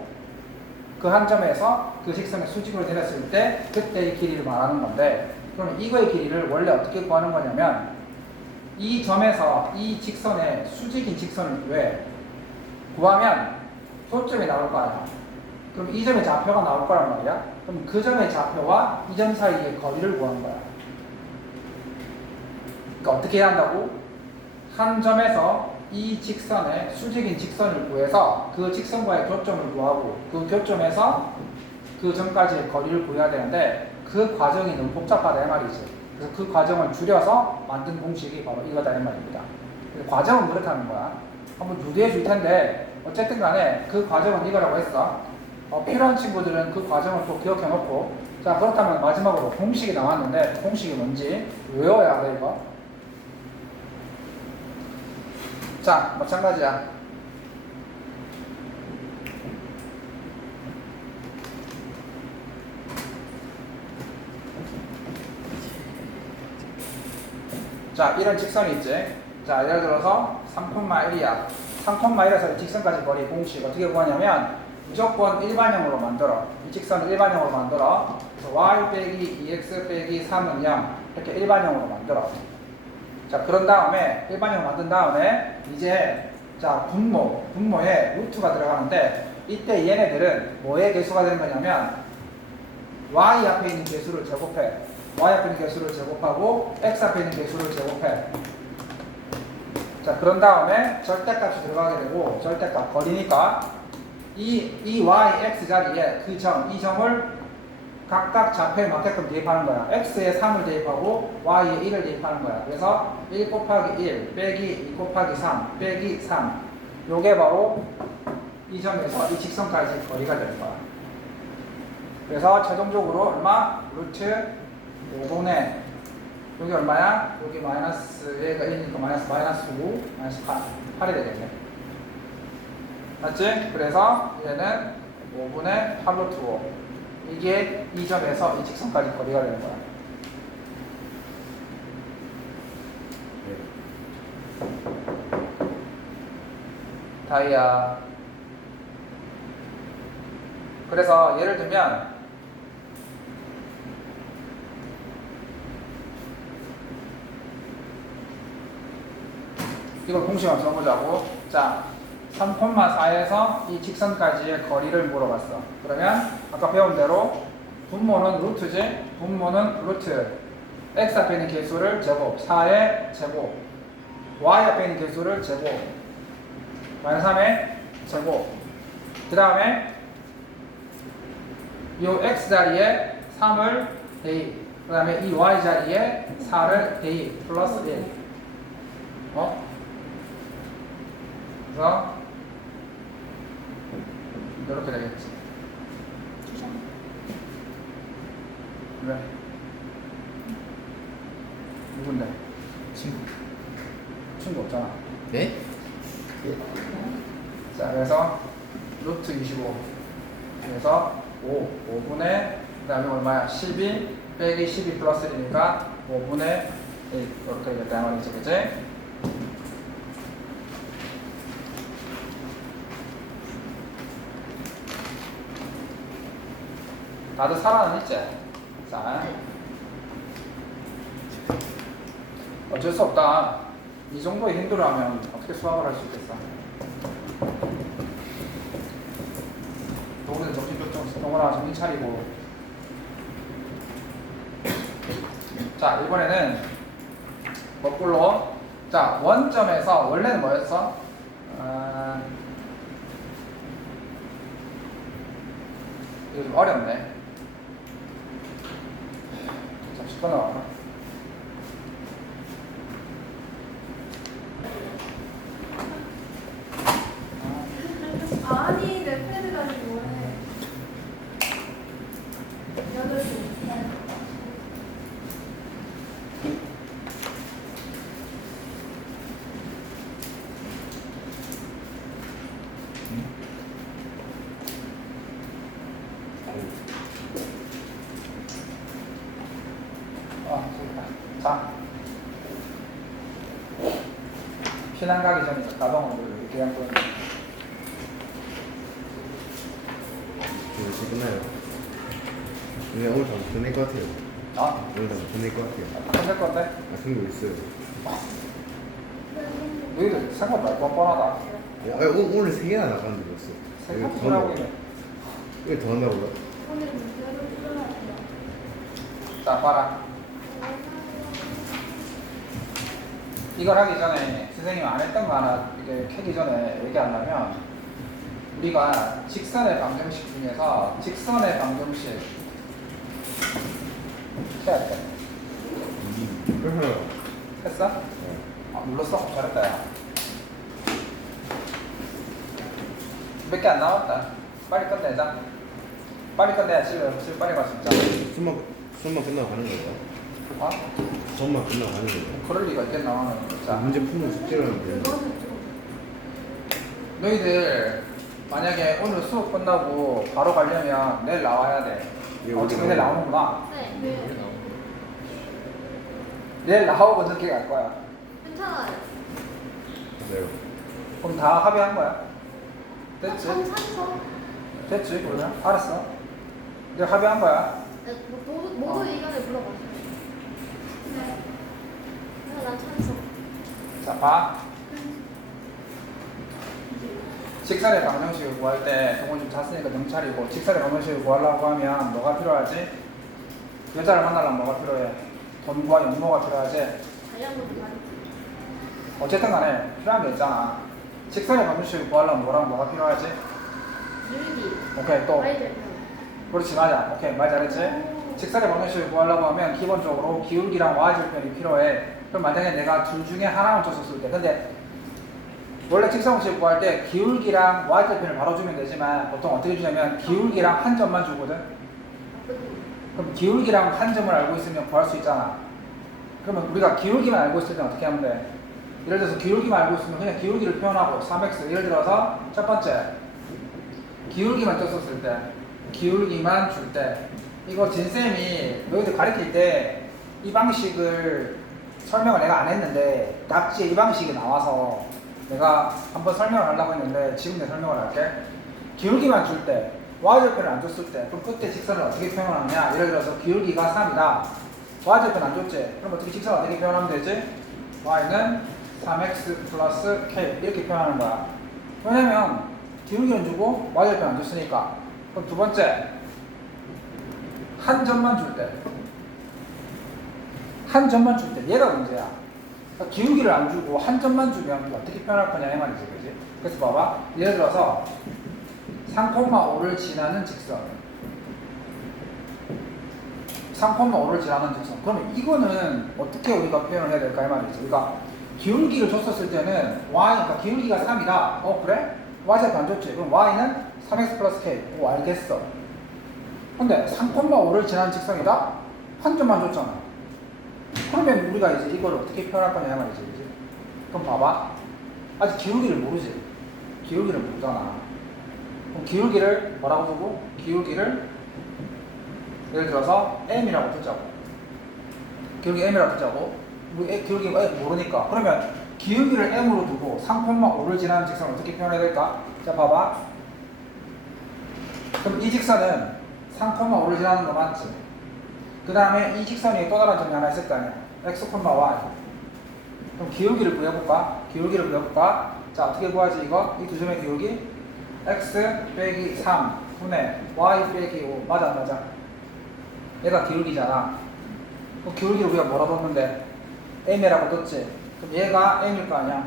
그 한 점에서 그 직선이 수직으로 내렸을 때 그때의 길이를 말하는 건데, 그럼 이거의 길이를 원래 어떻게 구하는 거냐면 이 점에서 이 직선의 수직인 직선을 구하면 교점이 나올 거 아니야. 그럼 이 점의 좌표가 나올 거란 말이야. 그럼 그 점의 좌표와 이 점 사이의 거리를 구하는 거야. 그러니까 어떻게 해야 한다고? 한 점에서 이 직선의 수직인 직선을 구해서 그 직선과의 교점을 구하고 그 교점에서 그 점까지의 거리를 구해야 되는데 그 과정이 너무 복잡하다 이 말이지. 그래서 그 과정을 줄여서 만든 공식이 바로 이거다 이 말입니다. 과정은 그렇다는 거야. 한번 유도해 줄 텐데 어쨌든 간에 그 과정은 이거라고 했어. 필요한 친구들은 그 과정을 또 기억해 놓고, 자, 그렇다면 마지막으로 공식이 나왔는데 공식이 뭔지 외워야 돼 이거. 자, 마찬가지야. 자, 이런 직선이 있지. 자, 예를 들어서 3,1이야. 3,1에서 이 직선까지 거리 공식 어떻게 구하냐면 무조건 일반형으로 만들어. 이 직선을 일반형으로 만들어. 그래서 y 빼기 2x 빼기 3은 0 이렇게 일반형으로 만들어. 자, 그런 다음에 일반형을 만든 다음에 이제 자 분모에 루트가 들어가는데 이때 얘네들은 뭐의 개수가 되는 거냐면 y 앞에 있는 개수를 제곱해. y 앞에 있는 개수를 제곱하고 x 앞에 있는 개수를 제곱해. 자, 그런 다음에 절대값이 들어가게 되고, 절대값 거리니까 이 y, x 자리에 이 점을 각각 좌표에 맞게끔 대입하는 거야. x에 3을 대입하고 y에 1을 대입하는 거야. 그래서 1 곱하기 1 빼기 2 곱하기 3 빼기 3, 요게 바로 이 점에서 이 직선까지 거리가 되는 거야. 그래서 최종적으로 얼마? 루트 5분의 여기 얼마야? 여기 마이너스 얘가 1이니까 마이너스 5 마이너스 8이 되겠네. 맞지? 그래서 얘는 5분의 8루트 5, 이게 이 점에서 이 직선까지 거리가 되는 거야. 다이아. 그래서 예를 들면 이걸 공식 한번 써보자고. 자, 3,4에서 이 직선까지의 거리를 물어봤어. 그러면 아까 배운 대로 분모는 루트지, 분모는 루트. x 앞에 있는 개수를 제곱, 4의 제곱, y 앞에 있는 개수를 제곱, 마이너스 3의 제곱. 그 다음에 이 x 자리에 3을 대입, 그 다음에 이 y 자리에 4를 대입, 플러스 1. 그래서 이렇게 되겠지. 왜? 누군데? 친구 없잖아. 네? 자, 그래서 루트 25. 그래서 5분의, 그 다음에 얼마야? 12 빼기 12 플러스 1이니까 5분의 1. 이렇게 되겠다. 말이지, 그지? 다들 살아는 있지? 자, 어쩔 수 없다. 이 정도의 힘들어하면 어떻게 수학을 할 수 있겠어? 동훈은 동훈아 정신 차리고. 자, 이번에는 거꾸로. 자, 원점에서 원래는 뭐였어? 이거 좀 어렵네. 잠시 끊어봐. 아니 내 패드 가지고 뭐해? 8시. 자, 피난 가기 전에 가방을 이렇게 한 거예요. 이거 끝나요. 근데 오늘 다 보낼 것 같아요. 오늘 다 보낼 것 같아요. 끝낼 건데? 아, 친구 있어요. 너희들 생각 말고 뻔하다. 오늘 3개나 나가는데 벌써. 생각 좀 하고 있네. 이거 더 한다고요? 오늘 문제를 풀어야 돼요. 자, 봐라. 이걸 하기 전에 선생님이 안 했던 거 하나 이렇게 캐기 전에 얘기하려면, 우리가 직선의 방정식 중에서 직선의 방정식 해야 돼. 했어? 아, 눌렀어? 잘했다, 야. 몇 개 안 남았다. 빨리 끝내자. 빨리 끝내야 집에 빨리 갈 수 있잖아. 수업만 끝나고 가는 거예요? 어? 수업만 끝나고 가는 거예요? 그럴 리가 있겠나. 자, 문제 풀면 숙제를 하면 돼요. 그거는 좀 너희들 만약에 오늘 수업 끝나고 바로 가려면 내일 나와야 돼. 예, 지금 우리 내일 나오는구나. 네. 내일 나오고 늦게 갈 거야. 괜찮아요. 네. 그럼 다 합의한 거야? 됐지? 찬성. 됐지? 그러면? 알았어. 내가 합의한 거야. 네, 모두 의견을 물어봤어요. 네. 난 찬성. 자, 봐. 직선의 방정식을 구할 때 동원 좀 잤으니까 정찰이고, 직선의 방정식을 구하려고 하면 뭐가 필요하지? 여자를 만나려면 뭐가 필요해? 돈과 연모가 필요하지? 다이아몬드 가리키. 어쨌든 간에 필요한 게 있잖아. 직선의 방정식을 구하려면 뭐가 필요하지? 기울기. 오케이, 또. 와이드. 그렇지, 맞아. 오케이, 말 잘했지? 직선의 방정식을 구하려고 하면 기본적으로 기울기랑 y절편이 필요해. 그럼 만약에 내가 둘 중에 하나만 줬었을 때, 근데 원래 직선방식 구할 때 기울기랑 y절편을 바로 주면 되지만 보통 어떻게 주냐면 기울기랑 한 점만 주거든. 그럼 기울기랑 한 점을 알고 있으면 구할 수 있잖아. 그러면 우리가 기울기만 알고 있을 때 어떻게 하면 돼? 예를 들어서 기울기만 알고 있으면 그냥 기울기를 표현하고 3x, 예를 들어서 첫 번째 기울기만 줬었을 때, 기울기만 줄 때, 이거 진쌤이 너희들 가르칠 때 이 방식을 설명을 내가 안 했는데 낙지에 이 방식이 나와서 내가 한번 설명을 하려고 했는데 지금 내가 설명을 할게. 기울기만 줄 때, y절편을 안 줬을 때, 그럼 그때 직선을 어떻게 표현하느냐? 예를 들어서 기울기가 3이다. y절편 안 줬지? 그럼 어떻게 직선을 어떻게 표현하면 되지? y는 3x 플러스 k 이렇게 표현하는 거야. 왜냐면 기울기는 주고 y절편 안 줬으니까. 그럼 두 번째 한 점만 줄 때, 한 점만 줄 때 얘가 문제야. 그러니까 기울기를 안 주고 한 점만 주면 어떻게 표현할 거냐 이 말이지, 그지? 그래서 봐봐. 예를 들어서 3,5를 지나는 직선. 3,5를 지나는 직선. 그러면 이거는 어떻게 우리가 표현을 해야 될까 이 말이지. 그러니까 기울기를 줬었을 때는 y, 그러니까 기울기가 3이다. 그래? y좌표 안 줬지. 그럼 y는 3x 플러스 k. 오, 알겠어. 근데 3,5를 지나는 직선이다? 한 점만 줬잖아. 그러면 우리가 이제 이걸 어떻게 표현할 거냐 말이지, 그지? 그럼 봐봐. 아직 기울기를 모르지. 기울기를 모르잖아. 그럼 기울기를 뭐라고 두고? 기울기를 예를 들어서 m이라고 두자고. 기울기 m이라고 두자고. 우리 기울기가 모르니까. 그러면 기울기를 m으로 두고 3,5를 지나는 직선을 어떻게 표현해야 될까? 자, 봐봐. 그럼 이 직선은 3,5를 지나는 거 맞지? 그 다음에 이 직선이 또 다른 점이 하나 있을 거 아니야. x, y. 그럼 기울기를 구해볼까? 기울기를 구해볼까? 자, 어떻게 구하지 이거? 이 두 점의 기울기? x 빼기 3 분의 y 빼기 5. 맞아, 안 맞아? 얘가 기울기잖아. 그럼 기울기를 우리가 뭐라 뒀는데? m이라고 뒀지? 그럼 얘가 m일 거 아니야?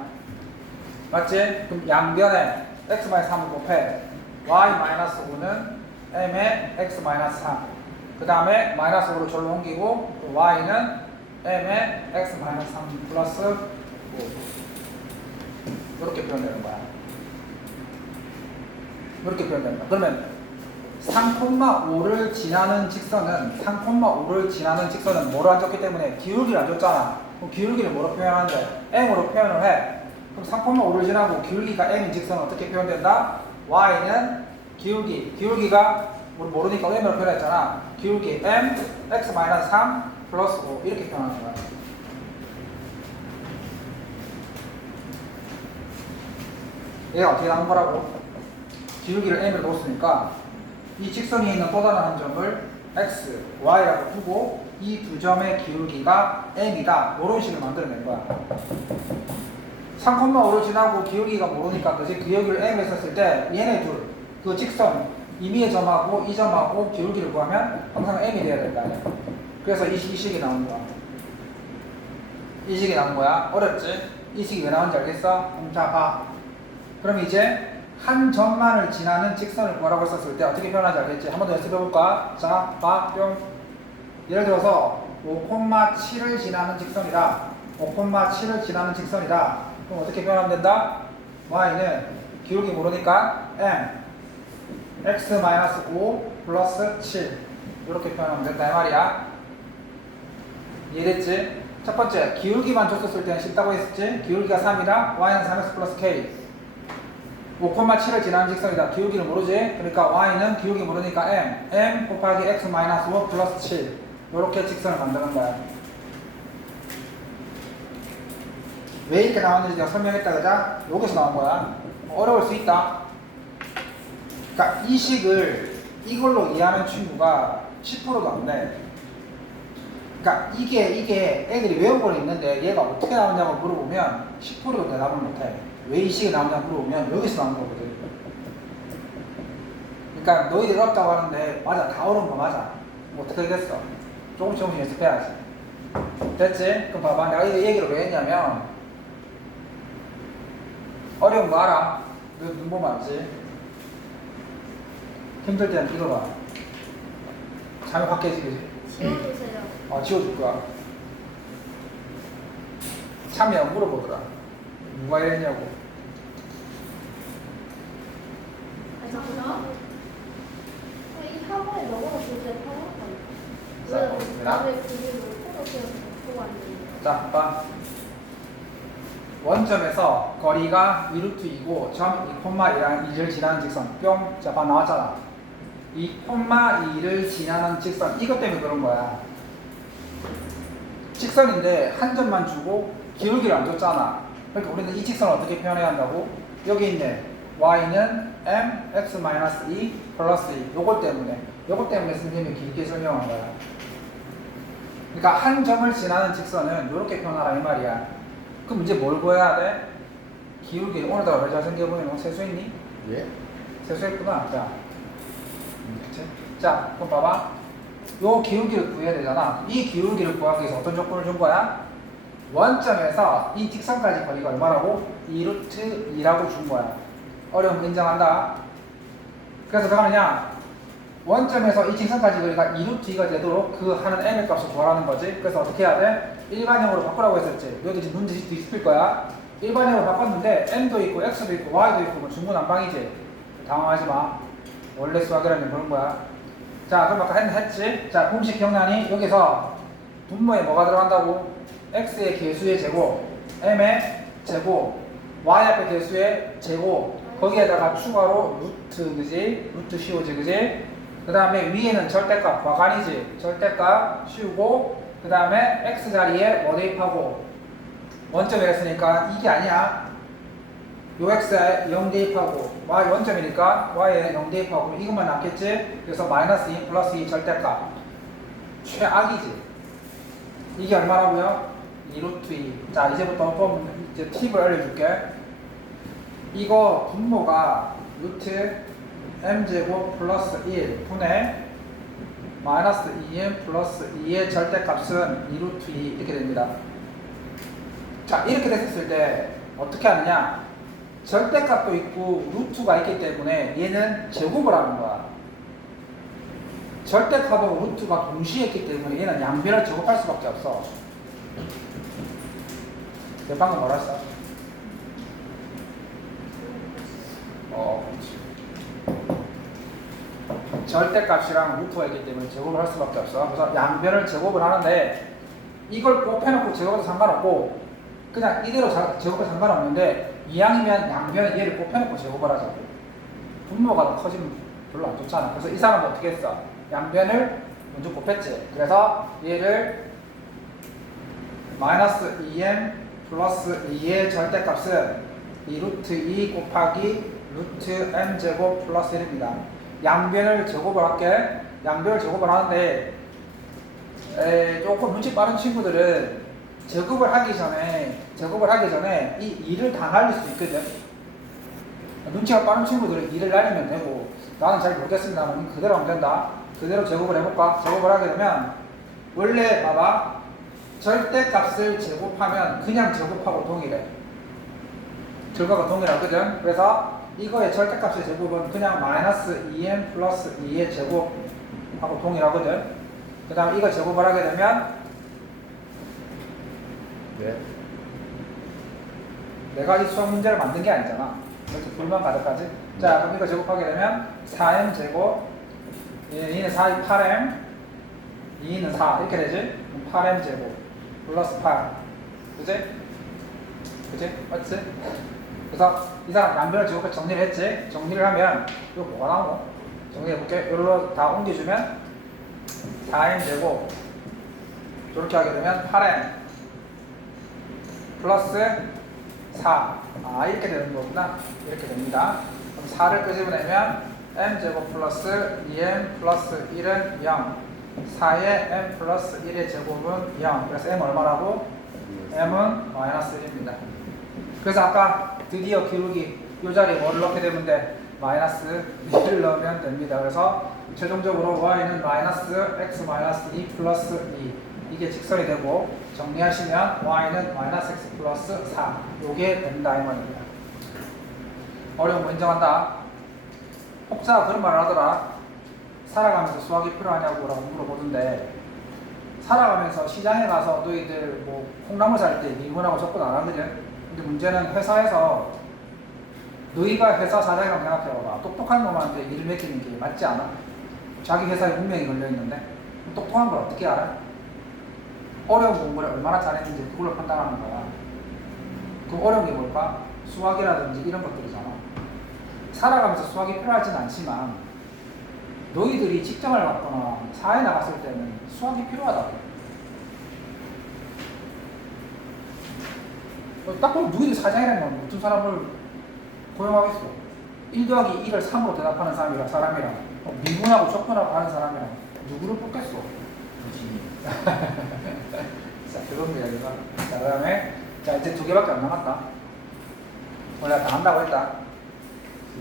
맞지? 그럼 양변에 x-3을 곱해. y-5는 m의 x-3. 그 다음에 마이너스 5를 절로 옮기고 그 y는 m의 x-3 플러스 5. 이렇게 표현되는 거야. 이렇게 표현되는 거야. 그러면 3,5를 지나는 직선은 3,5를 지나는 직선은 뭐로 안 줬기 때문에 기울기를 안 줬잖아. 그럼 기울기를 뭐로 표현하는데? m으로 표현을 해. 그럼 3,5를 지나고 기울기가 m인 직선은 어떻게 표현된다? y는 기울기가 모르니까 m으로 표현했잖아. 기울기 m x-3 플러스 5 이렇게 표현하는 거야. 얘가 어떻게 나온 거라고? 기울기를 m으로 놓았으니까 이 직선이 있는 또 다른 한 점을 x, y라고 두고 이 두 점의 기울기가 m이다. 이런 식을 만들어낸 거야. 3,5를 지나고 기울기가 모르니까 그지? 기울기를 m에 썼을 때 얘네 둘, 그 직선 임의의 점하고 이 점하고 기울기를 구하면 항상 m이 돼야 된다. 그래서 이 식이 나온 거야. 이 식이 나온 거야. 어렵지? 이 식이 왜 나온지 알겠어? 자, 봐. 그럼 이제 한 점만을 지나는 직선을 구하라고 했었을 때 어떻게 표현하지 알겠지? 한 번 더 연습해볼까? 자, 봐, 뿅. 예를 들어서 5,7을 지나는 직선이다. 5,7을 지나는 직선이다. 그럼 어떻게 표현하면 된다? y는 기울기 모르니까 m x-5 플러스 7 이렇게 표현하면 된다 이 말이야. 이해됐지? 첫 번째 기울기만 줬었을 때는 쉽다고 했었지? 기울기가 3이다. y는 3x 플러스 k 5,7을 지나는 직선이다. 기울기를 모르지? 그러니까 y는 기울기 모르니까 m 곱하기 x-5 플러스 7 이렇게 직선을 만드는 거야. 왜 이렇게 나왔는지 내가 설명했다 그자? 여기서 나온 거야. 어려울 수 있다. 그러니까 이 식을 이걸로 이해하는 친구가 10%도 안 돼. 그러니까 이게 애들이 외운 거 있는데 얘가 어떻게 나오냐고 물어보면 10%도 대답을 못해. 왜 이 식이 나오냐고 물어보면 여기서 나온 거거든. 그러니까 너희들이 어렵다고 하는데 맞아, 다 어려운 거 맞아. 뭐 어떻게 되겠어? 조금씩 연습해야지. 됐지? 그럼 봐봐, 내가 이 얘기를 왜 했냐면 어려운 거 알아? 너 눈 보면 알지? 힘들 때는 이거 봐. 잠이 확 깨지지? 지워주세요. 지워줄 거야. 참이야 물어보더라. 누가 이랬냐고. 잠깐만. 이 학원에 넘어가 주제 자, 왜 봅니다. 남의 그림을 포토키에서 보고 왔는데? 자, 봐. 원점에서 거리가 2루트이고 점 2,2랑 2를 지나는 직선 뿅. 자, 봐 나왔잖아. 2,2를 지나는 직선 이것 때문에 그런 거야. 직선인데 한 점만 주고 기울기를 안 줬잖아. 그러니까 우리는 이 직선을 어떻게 표현해야 한다고? 여기 있네. y는 m x-2 플러스 2 요것 때문에 선생님이 길게 설명한 거야. 그러니까 한 점을 지나는 직선은 이렇게 표현하라 이 말이야. 그럼 이제 뭘 구해야 돼? 기울기. 오늘따라 왜 잘생겨 보이노? 세수했니? 예? 세수했구나. 자, 그치? 자, 그럼 봐봐. 요 기울기를 구해야 되잖아. 이 기울기를 구하기 위해서 어떤 조건을 준 거야? 원점에서 이 직선까지 거리가 얼마라고? 2루트 2라고 준 거야. 어려운 거 인정한다. 그래서 뭐 하느냐? 원점에서 이 직선까지 거리가 2루트 2가 되도록 그 하는 m의 값을 구하라는 거지. 그래서 어떻게 해야 돼? 일반형으로 바꾸라고 했었지. 여기 지금 문제집도 있을 거야. 일반형으로 바꿨는데 m도 있고 x도 있고 y도 있고 뭐 중구난방이지. 당황하지 마. 원래 수학이라는 게 그런 거야. 자, 그럼 아까 했지? 자, 공식 기억나니? 여기서 분모에 뭐가 들어간다고? x의 개수의 제곱, m의 제곱, y 앞에 개수의 제곱, 거기에다가 추가로 루트, 그지? 루트 씌우지, 그지? 그 다음에 위에는 절대값, 과간이지? 절대값 씌우고, 그 다음에 x 자리에 뭐 대입하고, 원점에 했으니까 이게 아니야. 요 x에 0 대입하고, y 원점이니까 y에 0 대입하고, 이것만 남겠지? 그래서 마이너스 2 플러스 2 절대값. 최악이지. 이게 얼마라고요? 2루트 2. 자, 이제부터 좀 이제 팁을 알려줄게. 이거 분모가 루트 m제곱 플러스 1 분의 마이너스 2m 플러스 2의 절대값은 2루트 2 이렇게 됩니다. 자, 이렇게 됐을 때 어떻게 하느냐? 절대값도 있고 루트가 있기 때문에 얘는 제곱을 하는 거야. 절대값하고 루트가 동시에 있기 때문에 얘는 양변을 제곱할 수밖에 없어. 내가 방금 뭐라 했어? 그렇지. 절대값이랑 루트가 있기 때문에 제곱을 할 수밖에 없어. 그래서 양변을 제곱을 하는데 이걸 꼭 해놓고 제곱해도 상관없고 그냥 이대로 제곱해도 상관없는데 이왕이면 양변에 얘를 꼭 해놓고 제곱을 하자고. 분모가 더 커지면 별로 안 좋잖아. 그래서 이 사람은 어떻게 했어? 양변을 먼저 곱했지. 그래서 얘를 마이너스 2m 플러스 2의 절대값은 2 루트 2 곱하기 루트 m제곱 플러스 1입니다. 양변을 제곱을 할게. 양변을 제곱을 하는데 조금 눈치 빠른 친구들은 제곱을 하기 전에 이 2를 다 날릴 수 있거든. 눈치가 빠른 친구들은 2를 날리면 되고 나는 잘 모르겠습니다만 그대로 하면 된다. 그대로 제곱을 해볼까? 제곱을 하게 되면 원래 봐봐. 절대값을 제곱하면 그냥 제곱하고 동일해. 결과가 동일하거든. 그래서 이거의 절대값의 제곱은 그냥 마이너스 2m 플러스 2의 제곱하고 동일하거든. 그 다음에 이거 제곱을 하게 되면 네. 내가 이 수학 문제를 만든 게 아니잖아. 이렇게 불만 가득하지? 자, 그럼 이거 제곱하게 되면 4m 제곱 2는 4, 8m 2는 4 이렇게 되지? 8m 제곱 플러스 8 그치? 그치? 맞지? 그래서 이 사람 양변을 제곱해 정리를 했지? 정리를 하면 이거 뭐가 나오노? 정리해볼게. 여기로 다 옮겨주면 4m 제곱 이렇게 하게 되면 8m 플러스 4 이렇게 되는 거구나. 이렇게 됩니다. 그럼 4를 끄집어내면 m제곱 플러스 2m 플러스 1은 0 4의 m 플러스 1의 제곱은 0 그래서 m 얼마라고? m은 마이너스 1입니다. 그래서 아까 드디어 기울기 이 자리에 뭐를 넣게 되면 돼? 마이너스 2를 넣으면 됩니다. 그래서 최종적으로 y는 마이너스 x 마이너스 2 플러스 2 이게 직선이 되고 정리하시면 y는 마이너스 x 플러스 4 요게 된다 이 말입니다. 어려운 거 인정한다. 혹자가 그런 말을 하더라. 살아가면서 수학이 필요하냐고 라고 물어보던데 살아가면서 시장에 가서 너희들 뭐 콩나물 살 때 미분하고 접근 안 하거든. 근데 문제는 회사에서 너희가 회사 사장이라고 생각해봐봐. 똑똑한 놈한테 일을 맡기는 게 맞지 않아? 자기 회사에 운명이 걸려있는데 똑똑한 걸 어떻게 알아? 어려운 공부를 얼마나 잘했는지 그걸로 판단하는 거야. 그 어려운 게 뭘까? 수학이라든지 이런 것들이잖아. 살아가면서 수학이 필요하진 않지만 너희들이 직장을 갖거나 사회에 나갔을 때는 수학이 필요하다고. 딱 보면 너희들 사장이라는 건 무슨 사람을 고용하겠어? 1 더하기 1을 3으로 대답하는 사람이랑 미분하고 접근하고 하는 사람이랑 누구를 뽑겠어? 자, 그겁니다. 자, 그 다음에 자, 이제 2개밖에 안 남았다. 우리가 다 한다고 했다.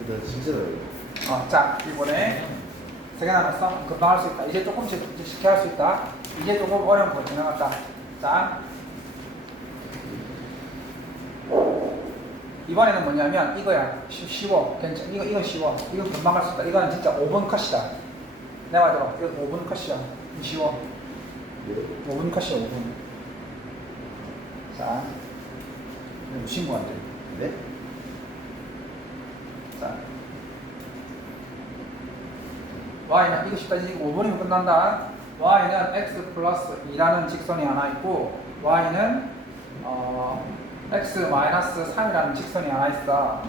나 진짜 어려워. 자, 이번에 3개 남았어. 금방 할 수 있다. 이제 조금씩 쉽게 할 수 있다. 이제 조금 어려운 거 지나갔다. 자, 이번에는 뭐냐면 이거야. 쉬워. 괜찮아. 이건 쉬워. 이건 금방 할 수 있다. 이거는 진짜 5분 컷이다. 내 말대로. 이거 5분 컷이야. 쉬워. 5분 컷이야, 5분. 자, 이거 신고 안 돼. 네? 자, y는 이거 쉽다. 이거 5분이면 끝난다. y는 x 플러스 2라는 직선이 하나 있고 y는 x 마이너스 3이라는 직선이 하나 있어.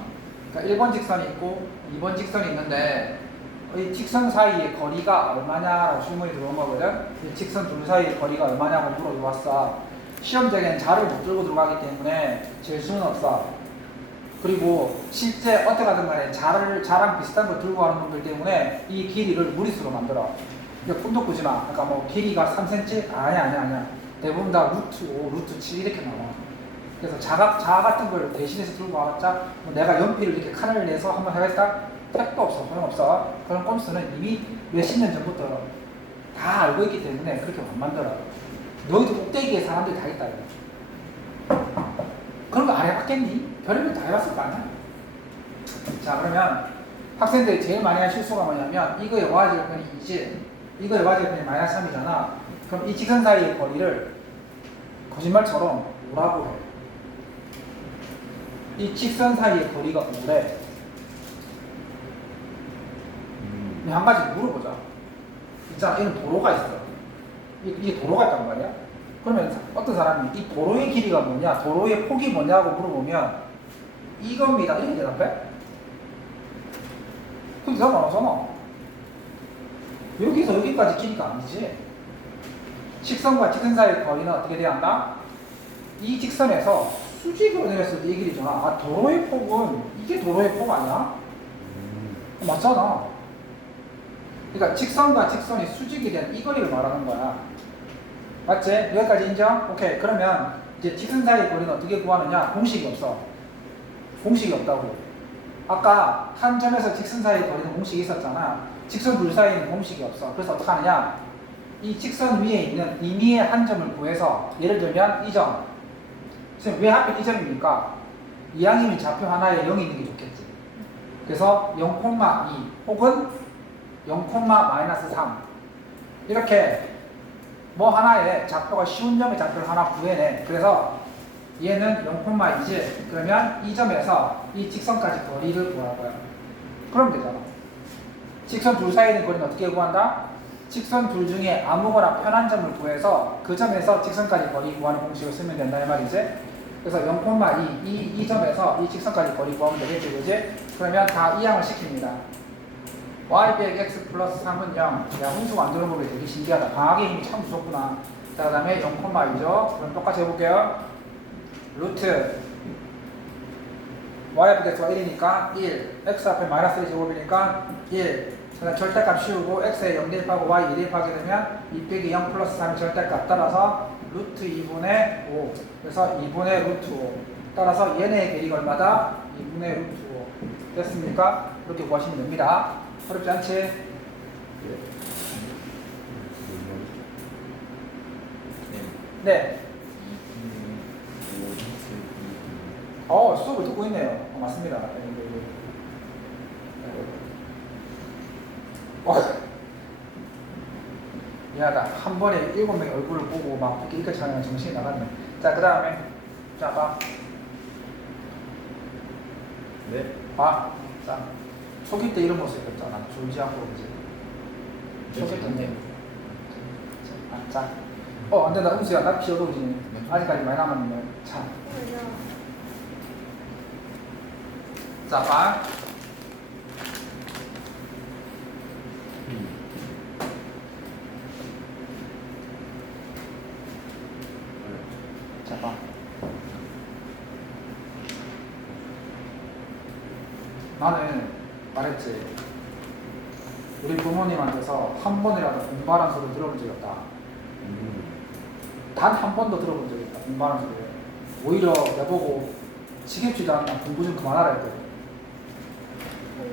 그러니까 1번 직선이 있고 2번 직선이 있는데 이 직선 사이의 거리가 얼마냐라고 질문이 들어온 거거든. 이 직선 둘 사이의 거리가 얼마냐고 물어보았어. 시험장에는 자를 못 들고 들어가기 때문에 잴 수는 없어. 그리고 실제 어떻게 하든 간에 자랑 비슷한 걸 들고 가는 분들 때문에 이 길이를 무리수로 만들어. 이게 꿈도 꾸지 마. 그러니까 뭐 길이가 3cm? 아니야. 대부분 다 루트 5, 루트 7 이렇게 나와. 그래서 자 같은 걸 대신해서 들고 와봤자 뭐 내가 연필을 이렇게 칸을 내서 한번 해야겠다? 택도 없어. 소용없어. 그런 꼼수는 이미 몇십 년 전부터 다 알고 있기 때문에 그렇게 못 만들어. 너희도 꼭대기에 사람들이 다 있다. 이거. 그런 거 안 해봤겠니? 별의별 다 해봤을 거 아니야? 자, 그러면 학생들이 제일 많이 한 실수가 뭐냐면 이거의 y절편이 2지 이거의 y절편이 마이너스 3이잖아. 그럼 이 직선 사이의 거리를 거짓말처럼 5라고 해. 이 직선 사이의 거리가 5래. 한 가지 물어보자. 있잖아, 이런 도로가 있어. 이게 도로가 있단 말이야? 그러면 어떤 사람이 이 도로의 길이가 뭐냐, 도로의 폭이 뭐냐고 물어보면 이겁니다. 이렇게 대답해? 그럼 대답 안 하잖아. 여기서 여기까지 길이가 아니지. 직선과 직선 사이의 거리는 어떻게 돼야 한다? 이 직선에서 수직으로 내렸을 때 이 길이잖아. 아, 도로의 폭은 이게 도로의 폭 아니야? 맞잖아. 그러니까 직선과 직선이 수직이 된 이 거리를 말하는 거야. 맞지? 여기까지 인정? 오케이. 그러면 이제 직선 사이의 거리는 어떻게 구하느냐? 공식이 없어. 공식이 없다고. 아까 한 점에서 직선 사이의 거리는 공식이 있었잖아. 직선 둘 사이에는 공식이 없어. 그래서 어떻게 하느냐? 이 직선 위에 있는 임의의 한 점을 구해서 예를 들면 이 점. 지금 왜 하필 이 점입니까? 이항이면 좌표 하나에 0이 있는 게 좋겠지. 그래서 0,2 혹은 0,-3 이렇게 뭐 하나에 좌표가 쉬운 점의 좌표를 하나 구해내. 그래서 얘는 0,2지. 그러면 이 점에서 이 직선까지 거리를 구할 거야. 그러면 되잖아. 직선 둘 사이에 있는 거리는 어떻게 구한다? 직선 둘 중에 아무거나 편한 점을 구해서 그 점에서 직선까지 거리 구하는 공식을 쓰면 된다 이 말이지. 그래서 0,2 이 점에서 이 직선까지 거리 구하면 되겠지, 그지? 그러면 다 이항을 시킵니다. y 빼기 x 플러스 3은 0. 야, 훈수 만드는 법이 되게 신기하다. 방학의 힘이 참 무섭구나. 자, 그 다음에 0,2죠. 그럼 똑같이 해볼게요. 루트 y 앞에 x가 1이니까 1, x 앞에 마이너스 1 제곱이니까 1. 그다음 절대값 씌우고 x에 0 대입하고 y 2 대입하게 되면 2 빼기 0 플러스 3의 절대값 따라서 루트 2분의 5. 그래서 2분의 루트 5. 따라서 얘네의 길이가 얼마다? 2분의 루트 5. 됐습니까? 이렇게 구하시면 됩니다. 어렵지 않지? 네. 수업을 듣고 있네요. 맞습니다. 미안하다. 한 번에 7명의 얼굴을 보고 막 이렇게 차면 정신이 나갔네. 자, 그 다음에 자, 봐. 네? 봐. 자, 속일 때 이런 모습이었잖아. 졸지 않고 이제 속일 때인데. 자, 안 된다. 음수야. 나 비어도지. 아직까지 많이 남았는데. 자. 자, 봐. 자, 봐. 나는 말했지. 우리 부모님한테서 한 번이라도 공부하라는 소리 들어본 적이 없다. 단 한 번도 들어본 적이 없다. 공부하라는 소리. 오히려 내보고 지겹지도 않나 공부 좀 그만하라 했거든. 오.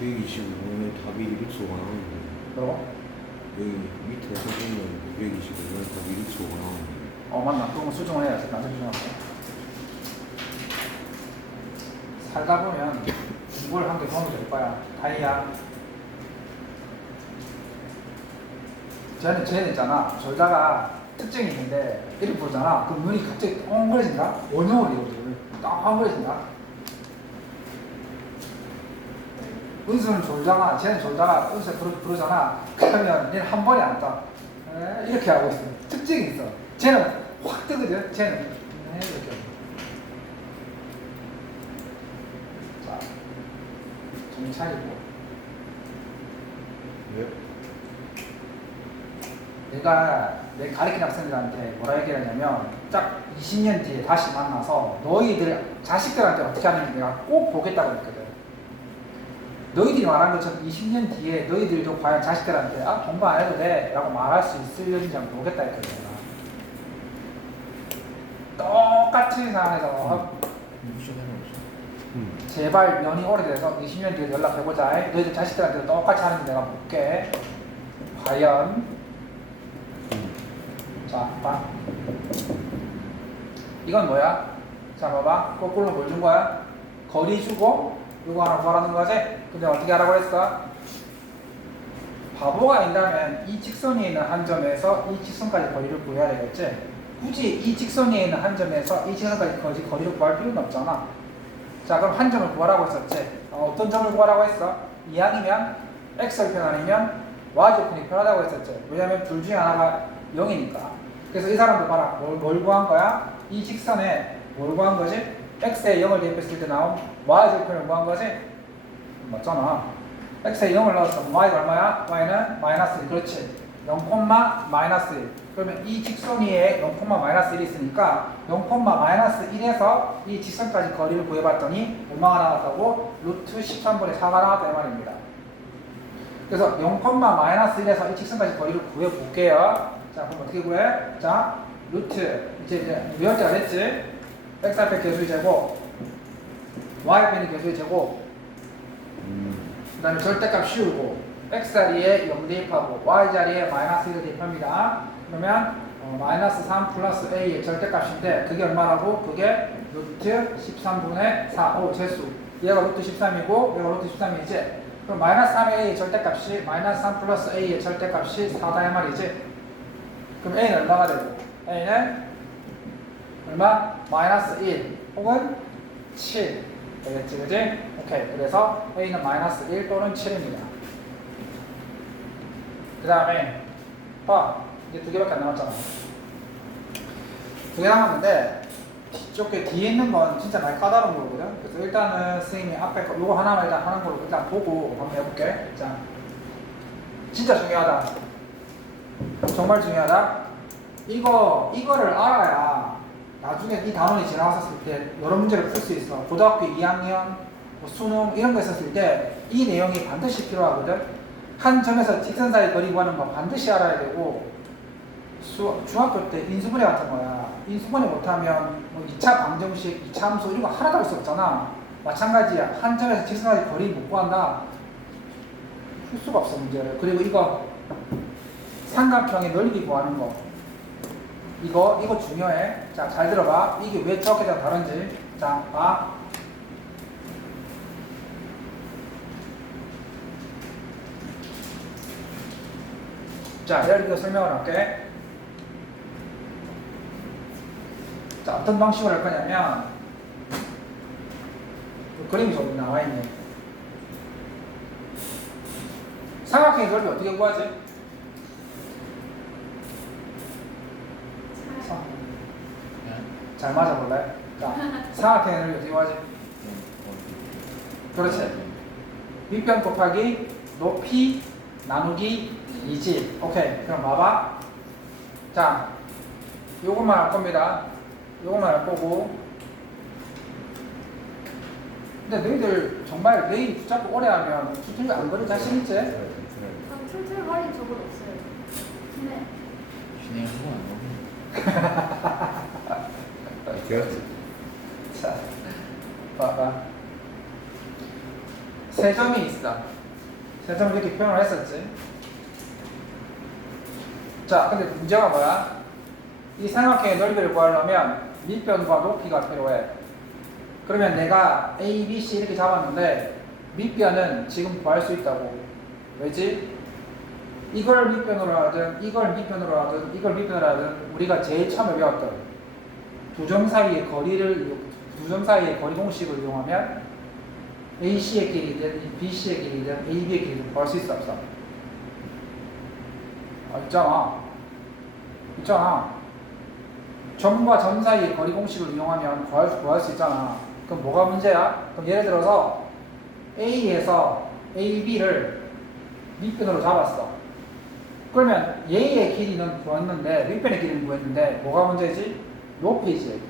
125는 답이 루트가 나오는데 너? 여기 밑에 써있는 125는 답이 루트가 나오는데 맞나? 그런 거 수정을 해야지. 나중에 수정할게. 살다 보면 이걸 한 개 도움이 될 거야. 다이야. 쟤는 있잖아. 졸다가 특징이 있는데 이렇게 부르잖아. 그럼 눈이 갑자기 엉거려진다? 원형으로 이루어져. 딱 엉거려진다. 은수는 졸다가, 쟤는 졸다가 은수 부르잖아. 그러면 얘는 한 번에 안 떠. 이렇게 하고 있어. 특징이 있어. 쟤는 확 뜨거든. 쟤는 이렇게. 자, 좀 차리고. 왜? 내가 내 가르치는 학생들한테 뭐라 얘기하냐면 딱 20년 뒤에 다시 만나서 너희들 자식들한테 어떻게 하는지 내가 꼭 보겠다고 했거든. 너희들이 말한 것처럼 20년 뒤에 너희들도 과연 자식들한테 공부 안 해도 돼 라고 말할 수 있을지 한번 보겠다 했거든. 똑같은 상황에서 제발 연이 오래돼서 20년 뒤에 연락해보자. 너희들 자식들한테 똑같이 하는지 내가 볼게. 과연 자, 봐. 이건 뭐야? 자, 봐봐. 거꾸로 뭘 준 거야? 거리 주고 이거 하나 구하라는 거지? 근데 어떻게 하라고 했어? 바보가 아니라면 이 직선 위에 있는 한 점에서 이 직선까지 거리를 구해야 되겠지? 굳이 이 직선 위에 있는 한 점에서 이 직선까지 거리를 구할 필요는 없잖아. 자, 그럼 한 점을 구하라고 했었지? 어떤 점을 구하라고 했어? 이항이면 x절편 아니면 y절편이 편하다고 했었지? 왜냐면 둘 중에 하나가 0이니까. 그래서 이 사람도 봐라. 뭘 구한 거야? 이 직선에 뭘 구한 거지? x에 0을 대입했을 때 나온 y절편을 구한 거지? 맞잖아. x에 0을 넣었어. y가 얼마야? y는 마이너스 1. 그렇지. 0, 마이너스 1. 그러면 이 직선 위에 0, 마이너스 1이 있으니까 0, 마이너스 1에서 이 직선까지 거리를 구해봤더니 얼마가 나왔다고? 루트 13분의 4가 나왔다 이 말입니다. 그래서 0, 마이너스 1에서 이 직선까지 거리를 구해볼게요. 자, 그럼 어떻게 구해? 자, 루트 이제 무역자가 됐지? x 앞에 계수의 제곱, y 앞에 있는 계수의 제곱, 그 다음에 절대값 씌우고 x 자리에 0 대입하고 y 자리에 마이너스 1을 대입합니다. 그러면 마이너스 3 플러스 a의 절대값인데 그게 얼마라고? 그게 루트 13분의 4. 오, 재수. 얘가 루트 13이고 얘가 루트 13이지? 그럼 마이너스 3의 a의 절대값이 마이너스 3 플러스 a의 절대값이 4다 이 말이지? 그럼 a는 얼마가 되고? a는 얼마? 마이너스 1 혹은 7 되겠지, 그지? 오케이. 그래서 a는 마이너스 1 또는 7입니다. 그 다음에 봐. 이제 두 개밖에 안 남았잖아. 두 개 남았는데 뒤에 있는 건 진짜 많이 까다로운 거거든. 그래서 일단은 선생님이 앞에 거 요거 하나만 일단 하는 걸로 일단 보고 한번 해볼게. 자, 진짜 중요하다. 정말 중요하다. 이거를 알아야 나중에 이 단원이 지나갔을 때 여러 문제를 풀 수 있어. 고등학교 2학년, 뭐 수능 이런 거 있었을 때 이 내용이 반드시 필요하거든. 한 점에서 직선 사이 거리 구하는 거 반드시 알아야 되고, 중학교 때 인수분해 같은 거야. 인수분해 못하면 뭐 2차 방정식, 2차 함수 이런 거 하나도 할 수 없잖아. 마찬가지야. 한 점에서 직선 사이 거리 못 구한다. 풀 수가 없어, 문제를. 그리고 이거 삼각형의 넓이 구하는 거. 이거 중요해. 자, 잘 들어봐. 이게 왜 저렇게 다른지. 자, 봐. 자, 이렇게 설명을 할게. 자, 어떤 방식으로 할 거냐면, 그 그림이 저기 나와 있네. 삼각형의 넓이 어떻게 구하지? 잘 맞아볼래? 자, 삼각형의 넓이 어떻게 구하지? 그렇지. 밑변 곱하기 높이 나누기 2지. 오케이. 그럼 봐봐. 자, 요것만 할 겁니다. 요것만 할 거고. 근데 너희들 정말 내일 붙잡고 오래 하면 수틀 안 그럴 자신 있지? 툴툴 거린 적은 없어요. 네. 진행한 거안 기억지. 자, 봐봐. 세 점이 있어. 세 점을 이렇게 표현을 했었지. 자, 근데 문제가 뭐야? 이 삼각형의 넓이를 구하려면 밑변과 높이가 필요해. 그러면 내가 A, B, C 이렇게 잡았는데 밑변은 지금 구할 수 있다고. 왜지? 이걸 밑변으로 하든 이걸 밑변으로 하든 이걸 밑변으로 하든 우리가 제일 처음에 배웠던 두 점 사이의 거리 공식을 이용하면 AC의 길이든 BC의 길이든 AB의 길이든 구할 수 있어 없어? 있잖아. 점과 점 사이의 거리 공식을 이용하면 구할 수 있잖아. 그럼 뭐가 문제야? 그럼 예를 들어서 A에서 AB를 밑변으로 잡았어. 그러면 얘의 길이는 구했는데 밑변의 길이는 구했는데 뭐가 문제지? 높이지.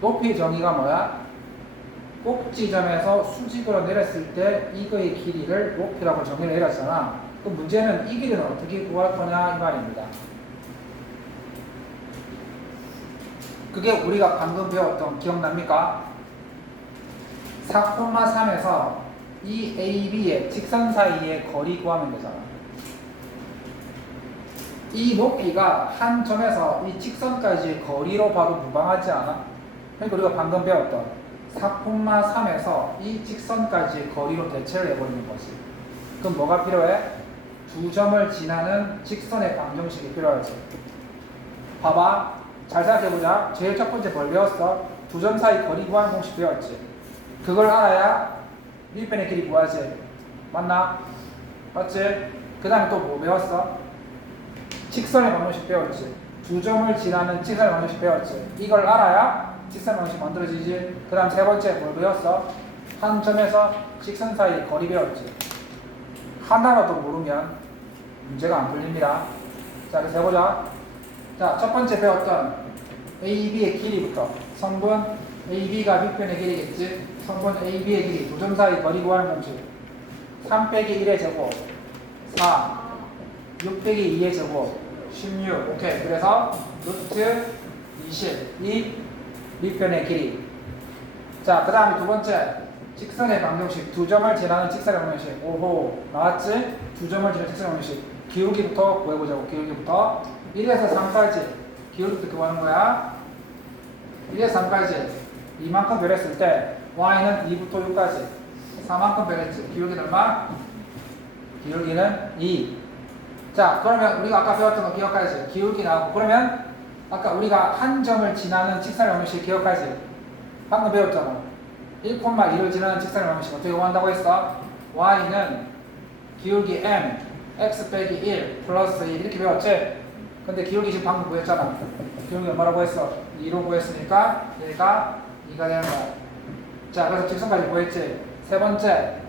높이 정의가 뭐야? 꼭지점에서 수직으로 내렸을 때 이거의 길이를 높이라고 정의를 내렸잖아. 그럼 문제는 이 길이는 어떻게 구할 거냐 이 말입니다. 그게 우리가 방금 배웠던 기억납니까? 4,3에서 이 AB의 직선 사이의 거리 구하면 되잖아. 이 높이가 한 점에서 이 직선까지의 거리로 봐도 무방하지 않아? 그러니까 우리가 방금 배웠던 4,3에서 이 직선까지의 거리로 대체를 해버리는 거지. 그럼 뭐가 필요해? 두 점을 지나는 직선의 방정식이 필요하지. 봐봐. 잘 생각해보자. 제일 첫 번째 뭘 배웠어? 두 점 사이 거리 구하는 공식 배웠지. 그걸 알아야 밑변의 길이 구하지. 맞나? 맞지? 그 다음에 또 뭐 배웠어? 직선의 방정식 배웠지. 두 점을 지나는 직선의 방정식 배웠지. 이걸 알아야 직선의 방정식 만들어지지. 그 다음 세 번째 뭘 배웠어? 한 점에서 직선 사이의 거리 배웠지. 하나라도 모르면 문제가 안 풀립니다. 자, 그래서 해보자. 자, 첫 번째 배웠던 AB의 길이부터. 성분 AB가 밑변의 길이겠지. 성분 AB의 길이 두 점 사이 거리 구하는 공식. 3 빼기 1의 제곱 4 6 빼기 2의 제곱 16. 오케이. 그래서 루트 20 이 밑변의 길이. 자, 그 다음에 두 번째 직선의 방정식. 두 점을 지나는 직선의 방정식. 오호 나왔지? 두 점을 지나는 직선의 방정식. 기울기부터 구해보자고. 기울기부터 1에서 3까지 기울기부터 구하는 거야. 1에서 3까지 이만큼 변했을 때 y는 2부터 6까지 4만큼 변했지. 기울기는 얼마? 기울기는 2. 자, 그러면 우리가 아까 배웠던 거 기억하지? 기울기 나오고. 그러면 아까 우리가 한 점을 지나는 직선의 방정식 기억하지? 방금 배웠잖아. 1,1을 지나는 직선의 방정식 어떻게 구한다고 했어? y는 기울기 m x 빼기 1 플러스 1 이렇게 배웠지? 근데 기울기 지금 방금 구했잖아. 기울기 얼마라고 했어? 2로 구했으니까 얘가 2가 되는 거야. 자, 그래서 직선까지 구했지. 세 번째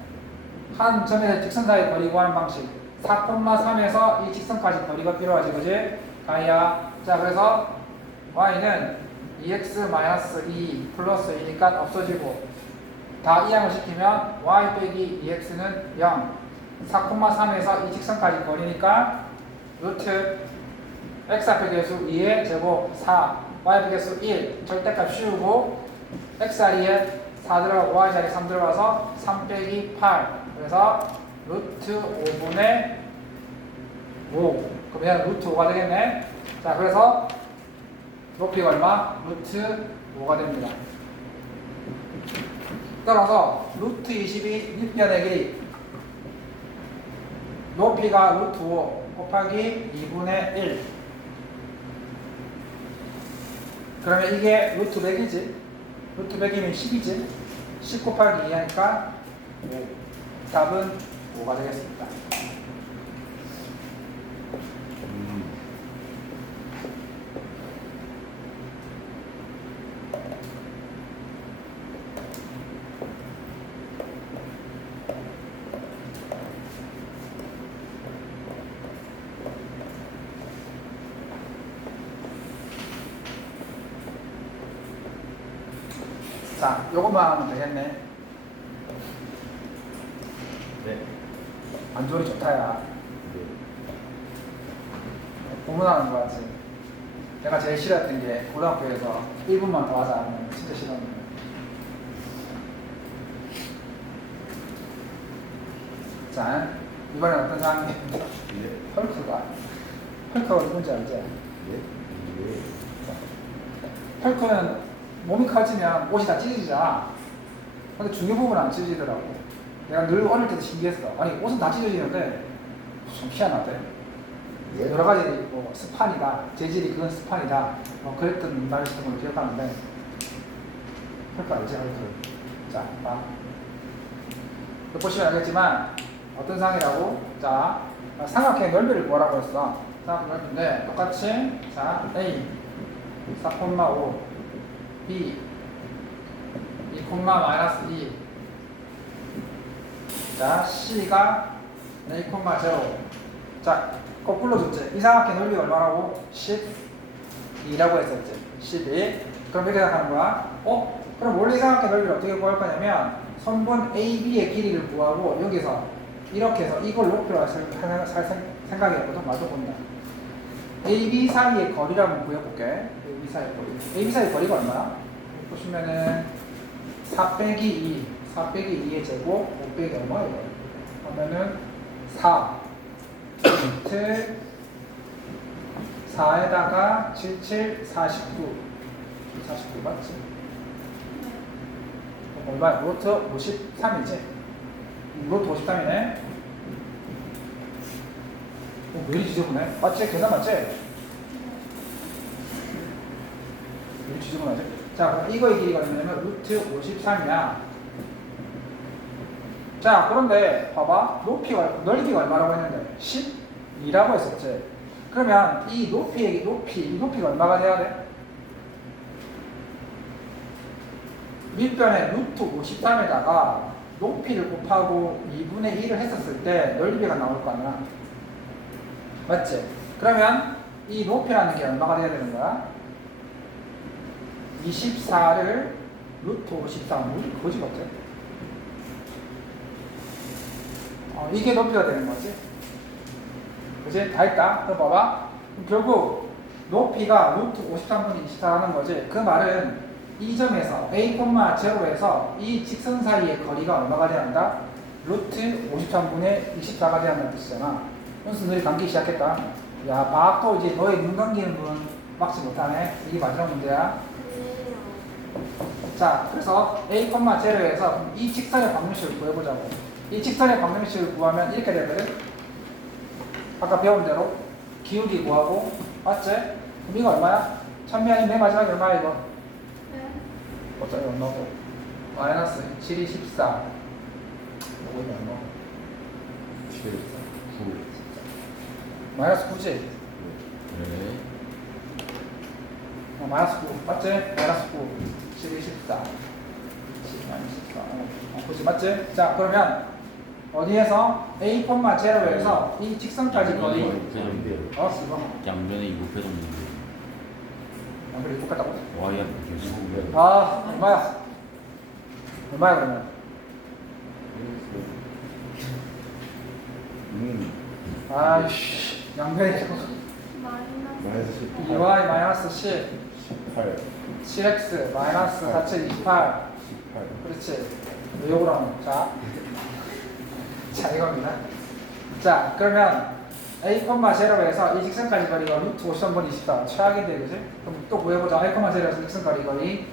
한 점에서 직선 사이 거리 구하는 방식. 4,3에서 이 직선까지 거리가 필요하지, 그지? 가이야. 자, 그래서 y는 2x-2 플러스 2니까 없어지고 다 이항을 시키면 y 빼기 2x는 0. 4,3에서 이 직선까지 거리니까 루트 x 앞에 개수 2의 제곱 4, y 앞에 개수 1 절대값 씌우고 x 자리에 4 들어가고 y 자리에 3 들어가서 3 빼기 8. 그래서 루트 5분의 5. 그럼 얘는 루트 5가 되겠네. 자, 그래서 높이가 얼마? 루트 5가 됩니다. 따라서 루트 22 밑변의 길이 높이가 루트 5 곱하기 2분의 1. 그러면 이게 루트 100이지. 루트 100이면 10이지. 10 곱하기 2 하니까 5. 답은 5가 되겠습니다. 자, 요것만 하면 되겠네. 네. 안조리 좋다야. 네. 고문하는 거 같지? 내가 제일 싫어했던 게 고등학교에서 1분만 더 하자 하면 진짜 싫었는데. 자, 이번엔 어떤 상황이? 예. 헐크가 누군지 알지? 예? 예. 헐크는 몸이 커지면 옷이 다 찢어지잖아. 근데 중요 부분은 안 찢어지더라고. 내가 늘 어릴 때도 신기했어. 아니 옷은 다 찢어지는데 좀 희한하대. 예. 여러 가지 뭐 스판이다, 재질이 그건 스판이다. 뭐 그랬던 말을 했던 걸 기억하는데 헐크 알지? 헐크. 자, 봐. 보시면 알겠지만 어떤 상이라고? 자, 삼각형의 넓이를 구하라고 했어. 삼각형 넓이인데 똑같이 자 A 4,5 B 2,-2 자 C가 2,0 자 거꾸로 줬지. 이 삼각형 넓이가 얼마라고? 12라고 했었지. 12. 그럼 이렇게 생각하는 거야. 그럼 원래 이 삼각형 넓이를 어떻게 구할 거냐면 선분 AB의 길이를 구하고 여기서 이렇게 해서 이걸 높이로 할 생각이었거든. 마저 본다. AB 사이의 거리를 한번 구해볼게. AB 사이의 거리. AB 사이의 거리가 얼마야? 보시면은 4 빼기 2, 4 빼기 2의 제곱, 5 빼기 얼마 이거? 그러면은 4, 4에다가 77, 49. 49 맞지? 얼마야? 루트 53이지? 루트 53이네? 왜 이리 지저분해? 맞지? 계산 맞지? 왜 이리 지저분하지? 자, 그럼 이거의 길이가 얼마냐면 루트 53이야. 자, 그런데 봐봐. 넓이가 얼마라고 했는데? 12라고 했었지? 그러면 이 높이가 얼마가 돼야 돼? 밑변에 루트 53에다가 높이를 곱하고 2분의 1을 했었을 때 넓이가 나올 거 아니야. 맞지? 그러면 이 높이라는 게 얼마가 돼야 되는 거야? 24를 루트 53, 우리 거지 같아. 이게 높이가 되는 거지. 그치? 다 했다. 그럼 봐봐. 결국 높이가 루트 53분의 24라는 거지. 그 말은 이 점에서 A,0에서 이 직선 사이의 거리가 얼마가 돼야 한다? 루트 53분의 24가 돼야 한다는 뜻이잖아. 그래서 너희 감기 시작했다. 야, 방학도 이제 너의 눈 감기는 분 막지 못하네. 이게 마지막 문제야. 자, 그래서 A,0에서 이 직선의 방정식을 구해보자고. 이 직선의 방정식을 구하면 이렇게 되거든. 아까 배운 대로 기울기 구하고, 맞지? 그럼 이거 얼마야? 천미안이 맨 마지막에 얼마야 이거? 어차피 얼마고? 마이너스 7이 14. 이거 얼마? 7, 9. 마이너스 9지? 네. 마이너스 9 맞지? 마이너스 9 7이 14 마이너스 14 그치 맞지? 자 그러면 어디에서 A,0에서 이 직선까지 거리 쓰고 양변에 이거 빼줬는데 양변이 똑같다고? 와야 계속 얼마야? 얼마야 그러면? 아이씨 양변이 마이너스 18. 2y 마이너스 10 18. 7x 마이너스 4,7 28 18. 그렇지. 왜 욕을 하노? 자, 이겁니다. 자, 그러면 A,0에서 이 직선까지 거리가 루트 53분의 24 최악인데, 그지? 그럼 또 구해보자. A,0에서 직선까지 거리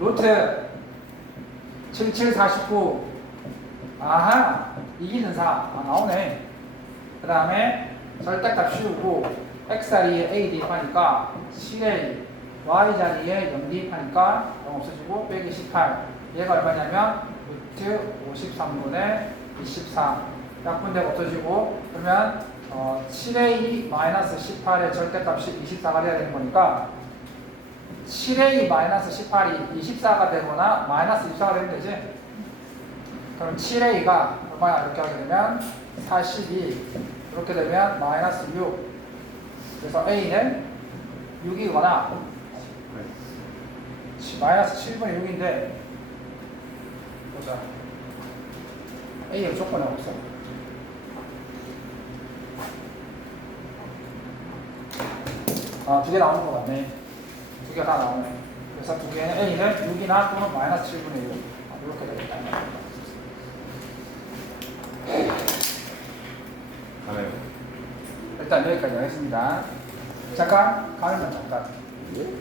루트 77, 49 아하! 이기는 4 나오네. 그 다음에 절대값 씌우고 x 자리에 a 대입하니까 7a y 자리에 0 대입하니까 0 없어지고 빼기 18 얘가 얼마냐면 루트 53분의 24 약분되고 없어지고 그러면 7a 마이너스 18의 절대값이 24가 돼야 되는 거니까 7a 마이너스 18이 24가 되거나 마이너스 24가 되면 되지. 그럼 7a가 얼마야? 이렇게 하게 되면 42 이렇게 되면 마이너스 6 그래서 a는 6이거나 마이너스 7분의 6인데 보자. a의 조건은 없어. 아, 두 개 나오는 거 같네. 두 개 다 나오네. 그래서 두 개는 A는 6이나 또는 마이너스 7분의 6. 이렇게 되겠다. 가나요? 일단 여기까지 하겠습니다. 잠깐, 가면 잠깐.